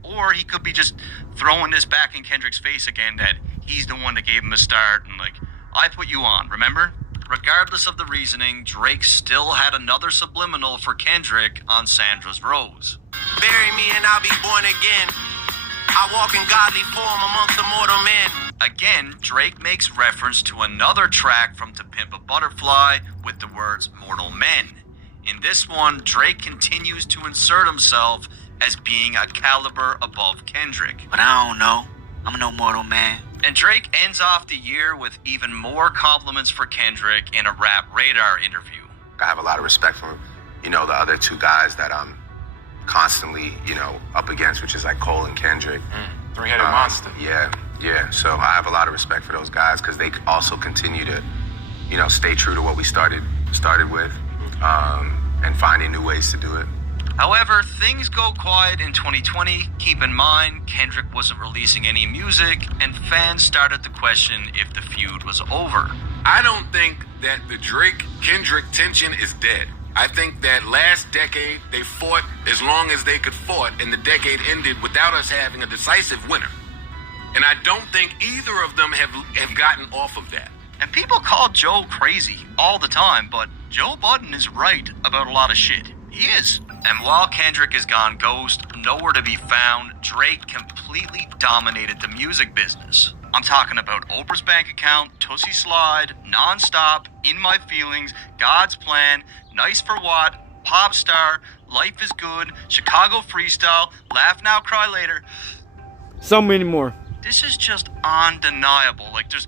Or he could be just throwing this back in Kendrick's face again, that he's the one that gave him a start, and like, I put you on, remember? Regardless of the reasoning, Drake still had another subliminal for Kendrick on Sandra's Rose. Bury me and I'll be born again. I walk in godly form amongst the mortal men. Again, Drake makes reference to another track from To Pimp a Butterfly with the words Mortal Men. In this one, Drake continues to insert himself as being a caliber above Kendrick. But I don't know. I'm no mortal man. And Drake ends off the year with even more compliments for Kendrick in a Rap Radar interview. I have a lot of respect for, the other two guys that I'm constantly, up against, which is like Cole and Kendrick. Three-headed monster. Yeah. So I have a lot of respect for those guys because they also continue to, you know, stay true to what we started with, and finding new ways to do it. However, things go quiet in 2020. Keep in mind, Kendrick wasn't releasing any music, and fans started to question if the feud was over. I don't think that the Drake-Kendrick tension is dead. I think that last decade, they fought as long as they could fought, and the decade ended without us having a decisive winner. And I don't think either of them have gotten off of that. And people call Joe crazy all the time, but Joe Budden is right about a lot of shit. He is. And while Kendrick has gone ghost, nowhere to be found, Drake completely dominated the music business. I'm talking about Oprah's Bank Account, Tootsie Slide, Nonstop, In My Feelings, God's Plan, Nice for What, Pop Star, Life is Good, Chicago Freestyle, Laugh Now, Cry Later. So many more. This is just undeniable. Like, there's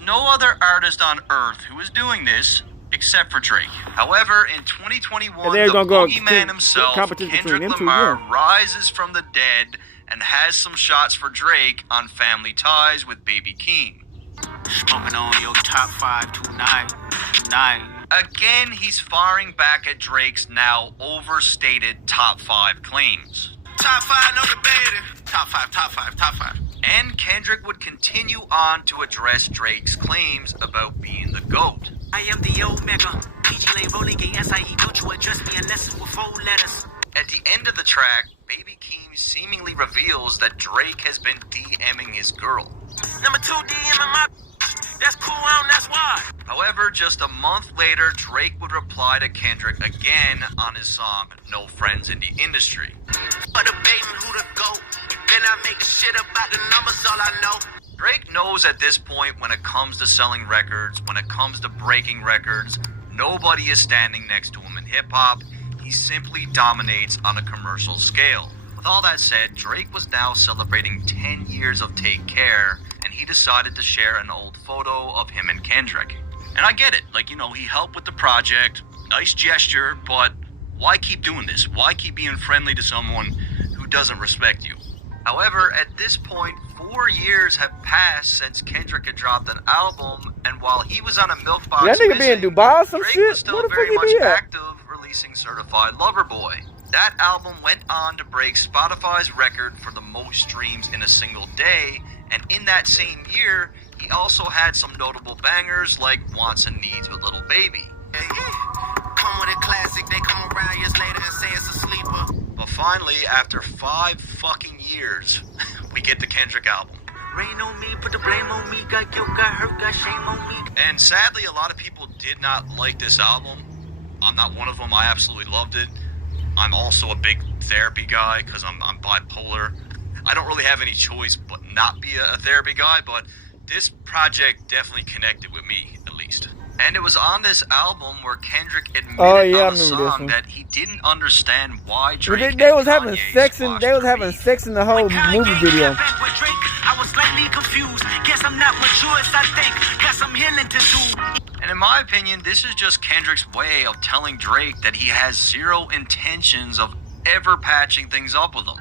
no other artist on earth who is doing this except for Drake. However, in 2021, the boogeyman himself, Kendrick Lamar, rises from the dead and has some shots for Drake on Family Ties with Baby Keem. Smoking on your top 5 tonight. Again, he's firing back at Drake's now overstated top 5 claims. Top 5, no debating. Top 5. And Kendrick would continue on to address Drake's claims about being the GOAT. I am the Omega. PG Lane rolling gay SIE. Don't you address me unless it's with 4 letters. At the end of the track, Baby Keem seemingly reveals that Drake has been DMing his girl. Number 2 DMing my that's cool, that's why. However, just a month later, Drake would reply to Kendrick again on his song No Friends in the Industry. For debating who to go, then I make a shit about the numbers, all I know. Drake knows at this point when it comes to selling records, when it comes to breaking records, nobody is standing next to him in hip-hop. He simply dominates on a commercial scale. With all that said, Drake was now celebrating 10 years of Take Care, and he decided to share an old photo of him and Kendrick. And I get it, like, you know, he helped with the project, nice gesture, but why keep doing this? Why keep being friendly to someone who doesn't respect you? However, at this point, 4 years have passed since Kendrick had dropped an album, and while he was on a milk box That nigga be in Dubai or some Drake shit? was still Where the fuck very he much be at? active, releasing Certified Lover Boy. That album went on to break Spotify's record for the most streams in a single day, and in that same year, he also had some notable bangers like Wants and Needs with Little Baby. Come with a classic, they come around years later and say it's a sleeper. But finally, after 5 fucking years, we get the Kendrick album. Rain on me, put the blame on me, got guilt, got hurt, got shame on me. And sadly, a lot of people did not like this album. I'm not one of them. I absolutely loved it. I'm also a big therapy guy because I'm bipolar. I don't really have any choice but not be a therapy guy, but this project definitely connected with me, at least. And it was on this album where Kendrick admitted on the song that he didn't understand why Drake They was having sex in the whole movie video. I was slightly confused. Guess I'm not mature as I think. Guess I'm healing to do. And in my opinion, this is just Kendrick's way of telling Drake that he has zero intentions of ever patching things up with him.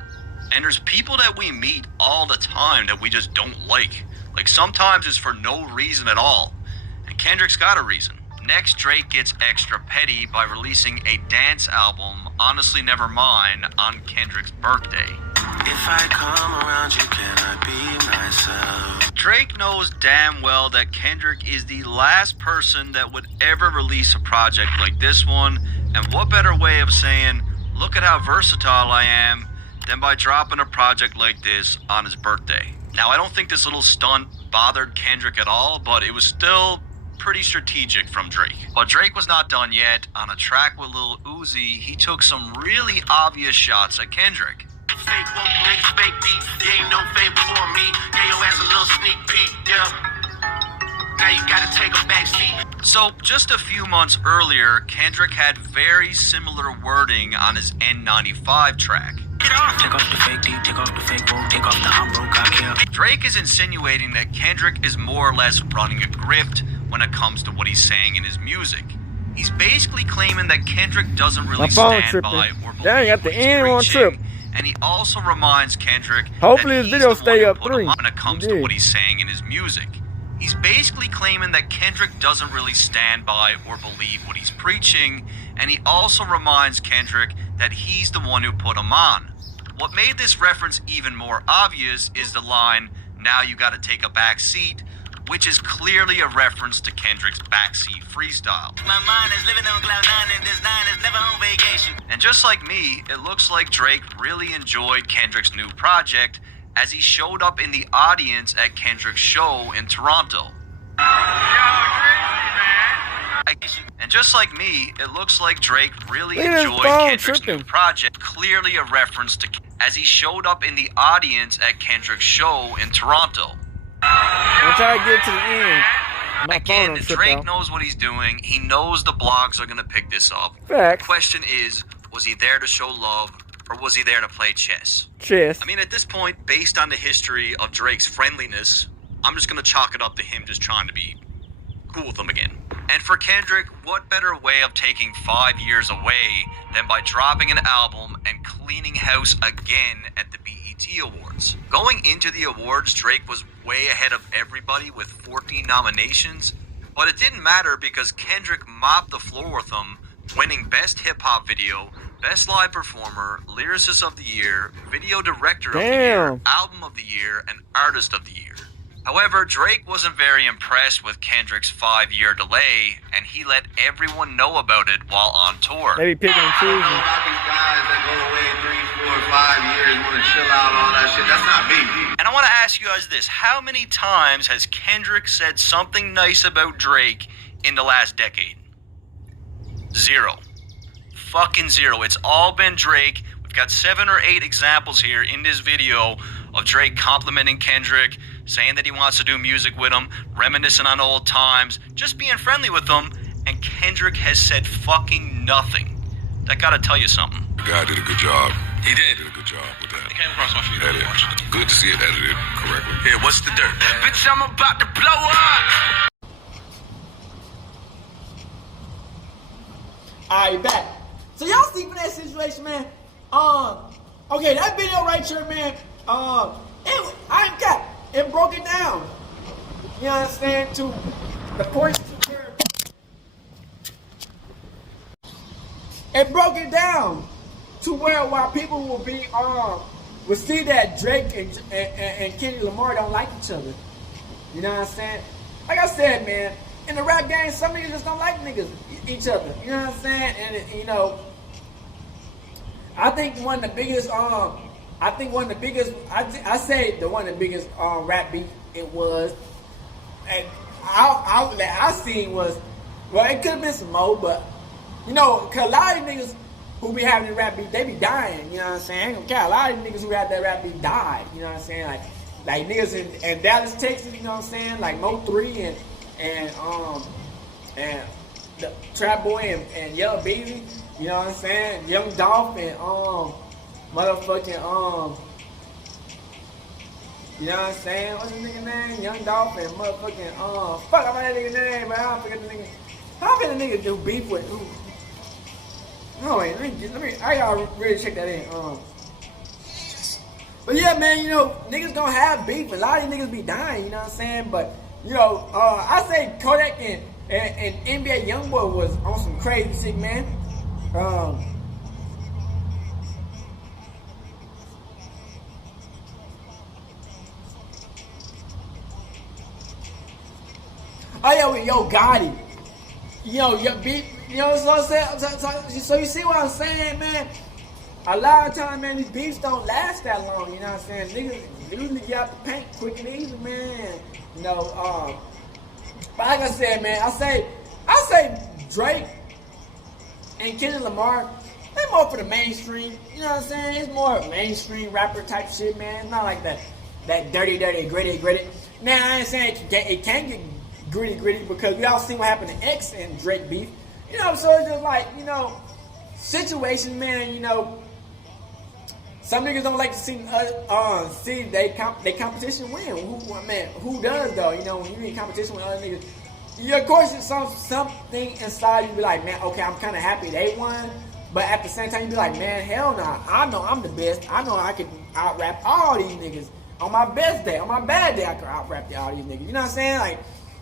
And there's people that we meet all the time that we just don't like. Like, sometimes it's for no reason at all. And Kendrick's got a reason. Next, Drake gets extra petty by releasing a dance album, Honestly Nevermind, on Kendrick's birthday. If I come around you, can I be myself? Drake knows damn well that Kendrick is the last person that would ever release a project like this one, and what better way of saying, look at how versatile I am, than by dropping a project like this on his birthday. Now, I don't think this little stunt bothered Kendrick at all, but it was still pretty strategic from Drake. But Drake was not done yet. On a track with Lil Uzi, he took some really obvious shots at Kendrick. Fake won't mix, fake beat. You ain't no favor for me. Gave your ass a little sneak peek, yeah. Now you gotta take a back seat. So, just a few months earlier, Kendrick had very similar wording on his N95 track. Get off. Take off the fake deep, take off the fake roll, take off the I'm broke, I care. Drake is insinuating that Kendrick is more or less running a grift when it comes to what he's saying in his music. He's basically claiming that Kendrick doesn't really stand by or believe at the end on trip. And he also reminds Kendrick hopefully that his video stay up 3 when it comes to what he's saying in his music. He's basically claiming that Kendrick doesn't really stand by or believe what he's preaching, and he also reminds Kendrick that he's the one who put him on. What made this reference even more obvious is the line, "Now you gotta take a back seat," which is clearly a reference to Kendrick's backseat freestyle. My mind is living on cloud nine, and this nine is never on vacation. And just like me, it looks like Drake really enjoyed Kendrick's new project as he showed up in the audience at Kendrick's show in Toronto. And just like me, it looks like Drake really enjoyed Kendrick's new project, clearly a reference to as he showed up in the audience at Kendrick's show in Toronto. I'm trying to get to the end. Again, Drake knows what he's doing. He knows the blogs are going to pick this up. Fact. The question is, was he there to show love, or was he there to play chess? Chess. I mean, at this point, based on the history of Drake's friendliness, I'm just going to chalk it up to him just trying to be cool with them again. And for Kendrick, what better way of taking 5 years away than by dropping an album and cleaning house again at the BET Awards? Going into the awards, Drake was way ahead of everybody with 14 nominations, but it didn't matter because Kendrick mopped the floor with them, winning Best Hip Hop Video, Best Live Performer, Lyricist of the Year, Video Director of the Year, Album of the Year, and Artist of the Year. However, Drake wasn't very impressed with Kendrick's 5-year delay, and he let everyone know about it while on tour. Maybe picking and choosing. About these guys that go away 3, 4, 5 years, want to chill out, all that shit. That's not me. And I want to ask you guys this. How many times has Kendrick said something nice about Drake in the last decade? 0. Fucking 0. It's all been Drake. We've got 7 or 8 examples here in this video of Drake complimenting Kendrick, saying that he wants to do music with him, reminiscing on old times, just being friendly with him, and Kendrick has said fucking nothing. That gotta tell you something. The guy did a good job. He did a good job with that. It came across my feed. Good to see it edited correctly. Yeah, what's the dirt? Bitch, I'm about to blow up. Alright, back. So y'all see for that situation, man. Okay, that video right here, man. I ain't got. It broke it down. You understand? To the point where it broke it down to where people will be will see that Drake and Kendrick Lamar don't like each other. You know what I'm saying? Like I said, man, in the rap game, some niggas just don't like each other. You know what I'm saying? And you know, I think one of the biggest rap beef it was, and I seen was, well, it could have been some more, but you know, cause a lot of niggas who be having the rap beef, they be dying. You know what I'm saying? I ain't gonna care. A lot of niggas who had that rap beef died. You know what I'm saying? Like niggas in Dallas, Texas. You know what I'm saying? Like Mo 3 and the Trap Boy and Yall Baby. You know what I'm saying? Young Dolph and motherfucking you know what I'm saying? What's the nigga name? Young Dolph and motherfucking fuck, I'm that nigga name, but I don't forget the nigga. How can a nigga do beef with who? No, wait, let me I gotta really check that in. But yeah, man, you know, niggas don't have beef. A lot of these niggas be dying, you know what I'm saying? But you know, I say Kodak and NBA Youngboy was on some crazy shit, man. Oh yeah, with Yo Gotti. Yo beat. You know what I'm saying? So you see what I'm saying, man? A lot of times, man, these beefs don't last that long. You know what I'm saying? Niggas usually get out the paint quick and easy, man. You know, but like I said, man, I say Drake and Kendrick Lamar, they more for the mainstream. You know what I'm saying? It's more mainstream rapper type shit, man. It's not like that dirty, gritty. Now I ain't saying it can't get gritty because we all seen what happened to X and Drake beef. You know, so it's just like, you know, situations, man. You know, some niggas don't like to see they competition win. Who does though? You know, when you in competition with other niggas, of course, it's something inside you be like, man, okay, I'm kind of happy they won, but at the same time you be like, man, hell nah, I know I'm the best. I know I can out rap all these niggas. on my best day, on my bad day, I could out rap all these niggas. You know what I'm saying? Like,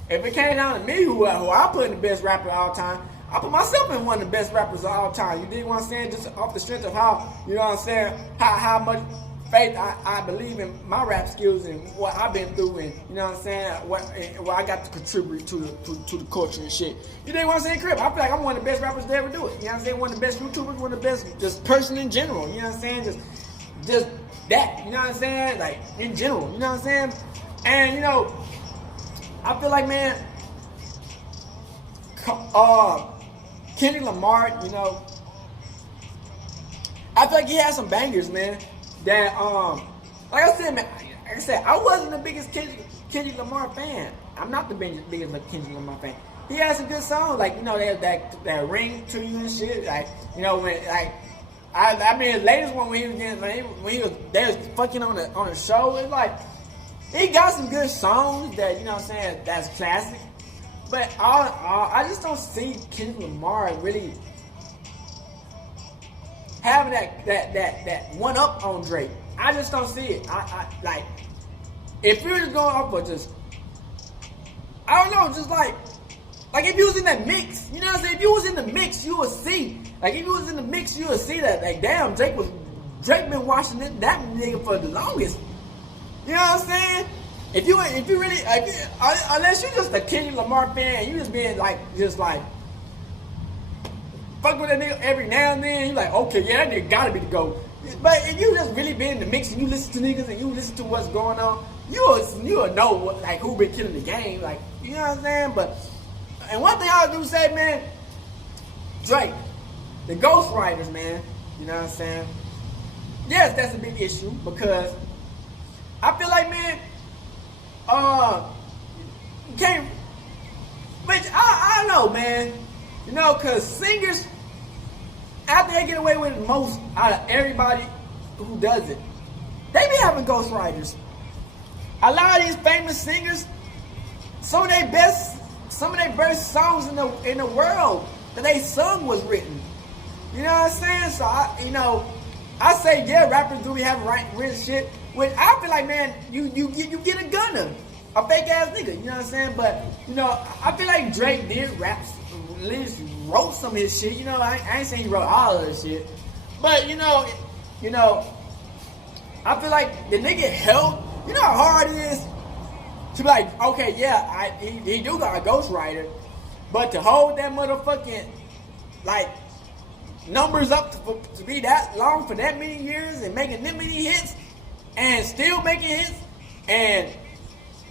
if it came down to me, who I put in the best rapper of all time, I put myself in one of the best rappers of all time. You dig what I'm saying? Just off the strength of how, you know what I'm saying, how much faith I believe in my rap skills and what I've been through, and you know what I'm saying, what I got to contribute to the culture and shit. You dig what I'm saying, Crip? I feel like I'm one of the best rappers to ever do it. You know what I'm saying? One of the best YouTubers, one of the best just person in general. You know what I'm saying? Just that. You know what I'm saying? Like in general. You know what I'm saying? And you know, I feel like, man, Kendrick Lamar, you know, I feel like he has some bangers, man. That like I said, man, like I said, I wasn't the biggest Kendrick Lamar fan. I'm not the biggest Kendrick Lamar fan. He has some good songs, like, you know, that ring to you and shit. Like, you know, when like I mean, his latest one when he was getting, they was fucking on a show. It's like he got some good songs that, you know what I'm saying, that's classic. But I just don't see Kendrick Lamar really having that one up on Drake. I just don't see it. I like, if you're just going off of just, I don't know, just like if you was in that mix, you know what I'm saying? If you was in the mix, you would see. Like if you was in the mix, you would see that, like, damn, Drake been watching that nigga for the longest. You know what I'm saying? If you really, unless you just a Kendrick Lamar fan, you just being like, fuck with that nigga every now and then, you like, okay, yeah, that nigga gotta be the GOAT. But if you just really been in the mix and you listen to niggas and you listen to what's going on, you'll know what, like, who been killing the game, like, you know what I'm saying? But, and one thing I do say, man, Drake, the ghostwriters, man, you know what I'm saying? Yes, that's a big issue, because I feel like, man, you can't, but I don't know, man, you know, because singers, after they get away with the most out of everybody who does it, they be having ghostwriters. A lot of these famous singers, some of their best songs in the world that they sung was written. You know what I'm saying? So I say, yeah, rappers do be having written shit. When I feel like, man, you get a gunner, a fake ass nigga. You know what I'm saying? But you know, I feel like Drake did raps. At least wrote some of his shit, you know. I ain't saying he wrote all of his shit, but you know, I feel like the nigga held. You know how hard it is to be like, okay, yeah, he do got a ghostwriter, but to hold that motherfucking like numbers up to be that long for that many years and making that many hits and still making hits and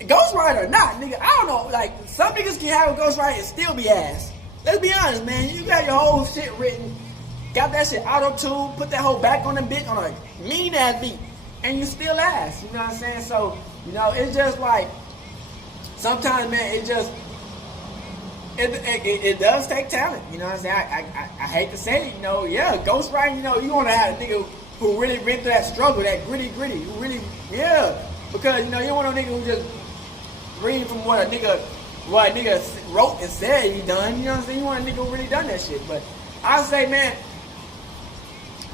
ghostwriter or not, nigga, I don't know. Like, some niggas can have a ghostwriter and still be ass. Let's be honest, man. You got your whole shit written, got that shit auto-tune, put that whole back on the beat, on a mean-ass beat, and you still ass. You know what I'm saying? So, you know, it's just like, sometimes, man, it does take talent. You know what I'm saying? I hate to say it, you know, yeah, ghostwriting, you know, you want to have a nigga who really went through that struggle, that gritty, who really, yeah, because, you know, you don't want no nigga who just read from what a nigga wrote and said he done. You know what I'm saying? You want a nigga who really done that shit. But I say, man,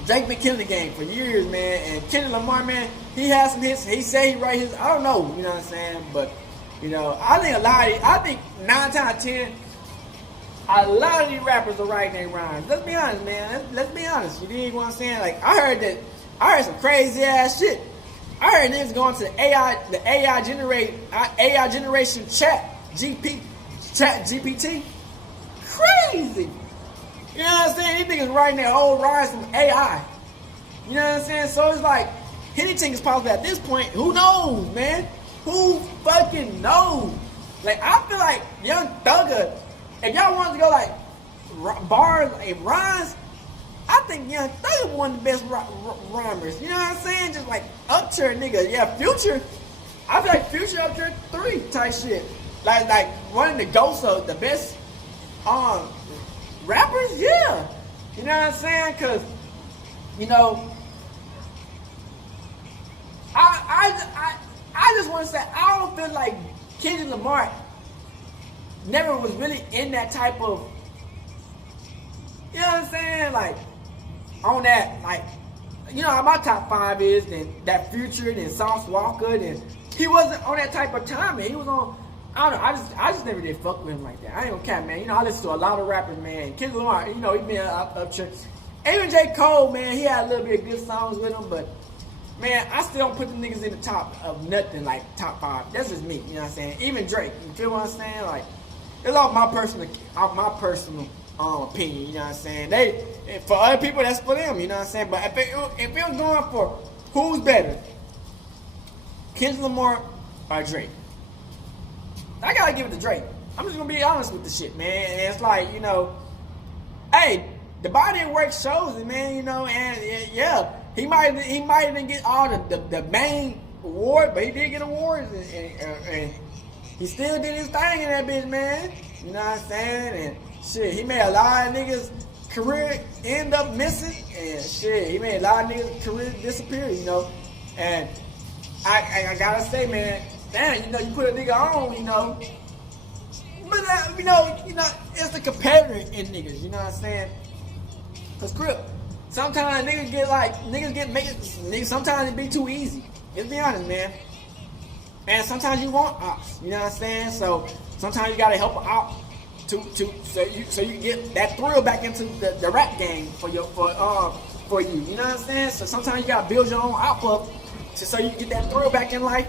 Drake been killing the game for years, man. And Kendrick Lamar, man, he has some hits. He say he write his, I don't know, you know what I'm saying? But, you know, I think 9 times out of 10, a lot of these rappers are writing their rhymes. Let's be honest, man. Let's be honest. You dig what I'm saying? Like, I heard some crazy ass shit. I heard niggas going to the AI generation chat GPT. Crazy. You know what I'm saying? These niggas writing their whole rhymes from AI. You know what I'm saying? So it's like, anything is possible at this point. Who knows, man? Who fucking knows? Like, I feel like Young Thugger, if y'all wanted to go like bars and rhymes, I think Young Thugger one of the best rhymers. You know what I'm saying? Just like up tier nigga. Yeah, Future. I feel like Future up tier 3 type shit. Like one of the ghosts of the best rappers. Yeah. You know what I'm saying? Cause you know, I just want to say, I don't feel like Kendrick Lamar never was really in that type of, you know what I'm saying, like on that, like you know how my top 5 is, then that Future, then Sauce Walker, then he wasn't on that type of time, man. He was on, I don't know, I just never did fuck with him like that. I ain't gonna cap, man. You know, I listen to a lot of rappers, man. Kendrick Lamar, you know, he been up church. Even J. Cole, man, he had a little bit of good songs with him, but man, I still don't put them niggas in the top of nothing, like top 5. That's just me, you know what I'm saying? Even Drake, you feel what I'm saying? Like, it's off my personal opinion, you know what I'm saying? For other people, that's for them, you know what I'm saying? But if it was going for who's better, Kendrick Lamar or Drake, I gotta give it to Drake. I'm just gonna be honest with the shit, man. And it's like, you know, hey, the body of work shows it, man, you know, and yeah, he might didn't get all the main award, but he did get awards, and he still did his thing in that bitch, man. You know what I'm saying? And shit, he made a lot of niggas' career end up missing, and shit, he made a lot of niggas' career disappear, you know. And I gotta say, man, damn, you know, you put a nigga on, you know. But you know, it's the competitor in niggas, you know what I'm saying? Cause Crip, sometimes sometimes it be too easy. Let's be honest, man. And sometimes you want ops, you know what I'm saying? So sometimes you gotta help an op so you get that thrill back into the rap game for you, you know what I'm saying? So sometimes you gotta build your own op up so you get that thrill back in life,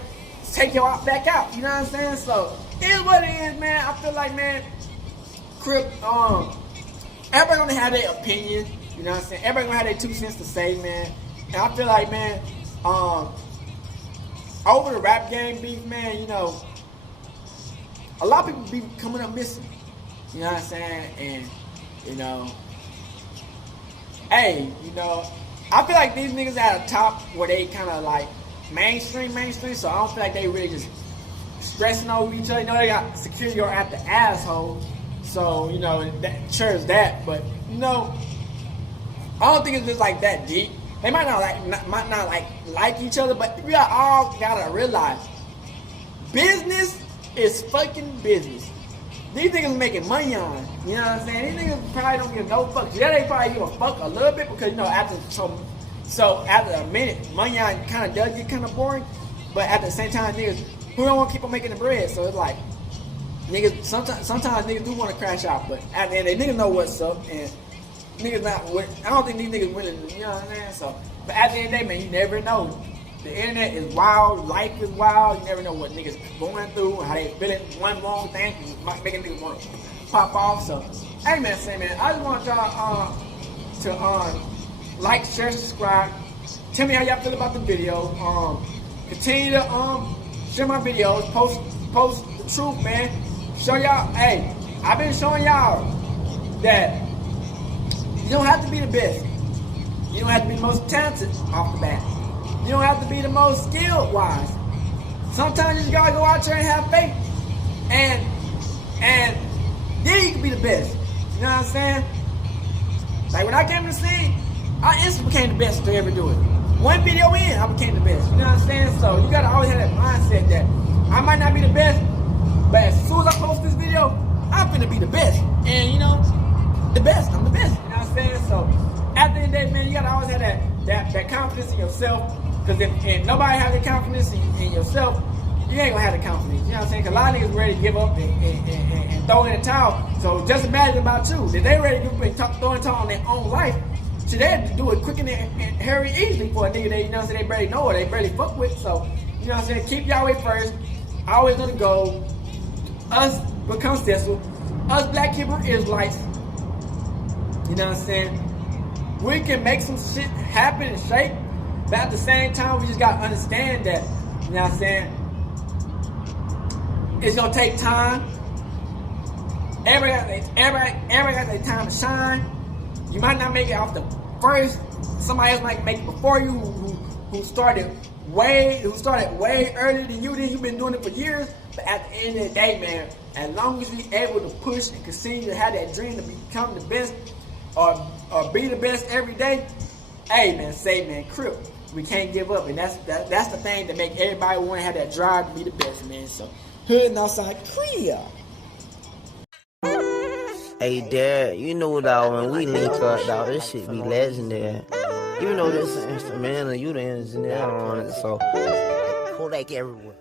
take your op back out, you know what I'm saying? So it is what it is, man. I feel like, man, Crip, everybody gonna have their opinion, you know what I'm saying? Everybody gonna have their 2 cents to say, man. And I feel like, man, over the rap game beef, man, you know, a lot of people be coming up missing, you know what I'm saying? And, you know, hey, you know, I feel like these niggas at the top where they kind of like mainstream, so I don't feel like they really just stressing over each other. You know, they got security guard at the asshole, so, you know, that shares that, but, you know, I don't think it's just like that deep. They might not like each other, but we all gotta realize business is fucking business. These niggas making money on it, you know what I'm saying? These niggas probably don't give no fuck. Yeah, they probably give a fuck a little bit because, you know, after a minute, money on kind of does get kind of boring. But at the same time, niggas who don't want to keep on making the bread, so it's like niggas. Sometimes niggas do want to crash out, but at the end, they niggas know what's up and. Niggas not. I don't think these niggas winning. You know what I'm saying? So, but at the end of the day, man, you never know. The internet is wild. Life is wild. You never know what niggas going through, how they feeling. One wrong thing making niggas want to pop off. So, hey, man, I just want y'all to like, share, subscribe. Tell me how y'all feel about the video. Continue to share my videos. Post the truth, man. Show y'all. Hey, I've been showing y'all that. You don't have to be the best. You don't have to be the most talented off the bat. You don't have to be the most skilled wise. Sometimes you just gotta go out there and have faith. And then you can be the best. You know what I'm saying? Like when I came to the scene, I instantly became the best to ever do it. One video in, I became the best. You know what I'm saying? So you gotta always have that mindset that I might not be the best, but as soon as I post this video, I'm finna be the best. And you know, the best. I'm the best. You know what I'm saying? So at the end of the day, man, you gotta always have that confidence in yourself. Because if nobody has the confidence in yourself, you ain't gonna have the confidence. You know what I'm saying? Because a lot of niggas ready to give up and throw in the towel. So just imagine about you. If they ready to give up and throw in the towel on their own life, so they have to do it quick and hurry easily for a nigga they, you know what I'm saying, they barely know or they barely fuck with. So, you know what I'm saying? Keep Yahweh first. Always on the goal. Us become successful. Us Black Hebrew Israelites. You know what I'm saying? We can make some shit happen and shape, but at the same time, we just gotta understand that, you know what I'm saying? It's gonna take time. Everybody got their time to shine. You might not make it off the first. Somebody else might make it before you who started way earlier than you did. You've been doing it for years. But at the end of the day, man, as long as we able to push and continue to have that dream to become the best or be the best every day, hey man, say man, Crip, we can't give up. And that's the thing that make everybody want to have that drive to be the best, man. So hood and outside Korea. Hey, Dad, you know, dawg, when we link up, dawg, this shit be legendary. Even though this instrumental, you the engineer on it, so Kodak everywhere.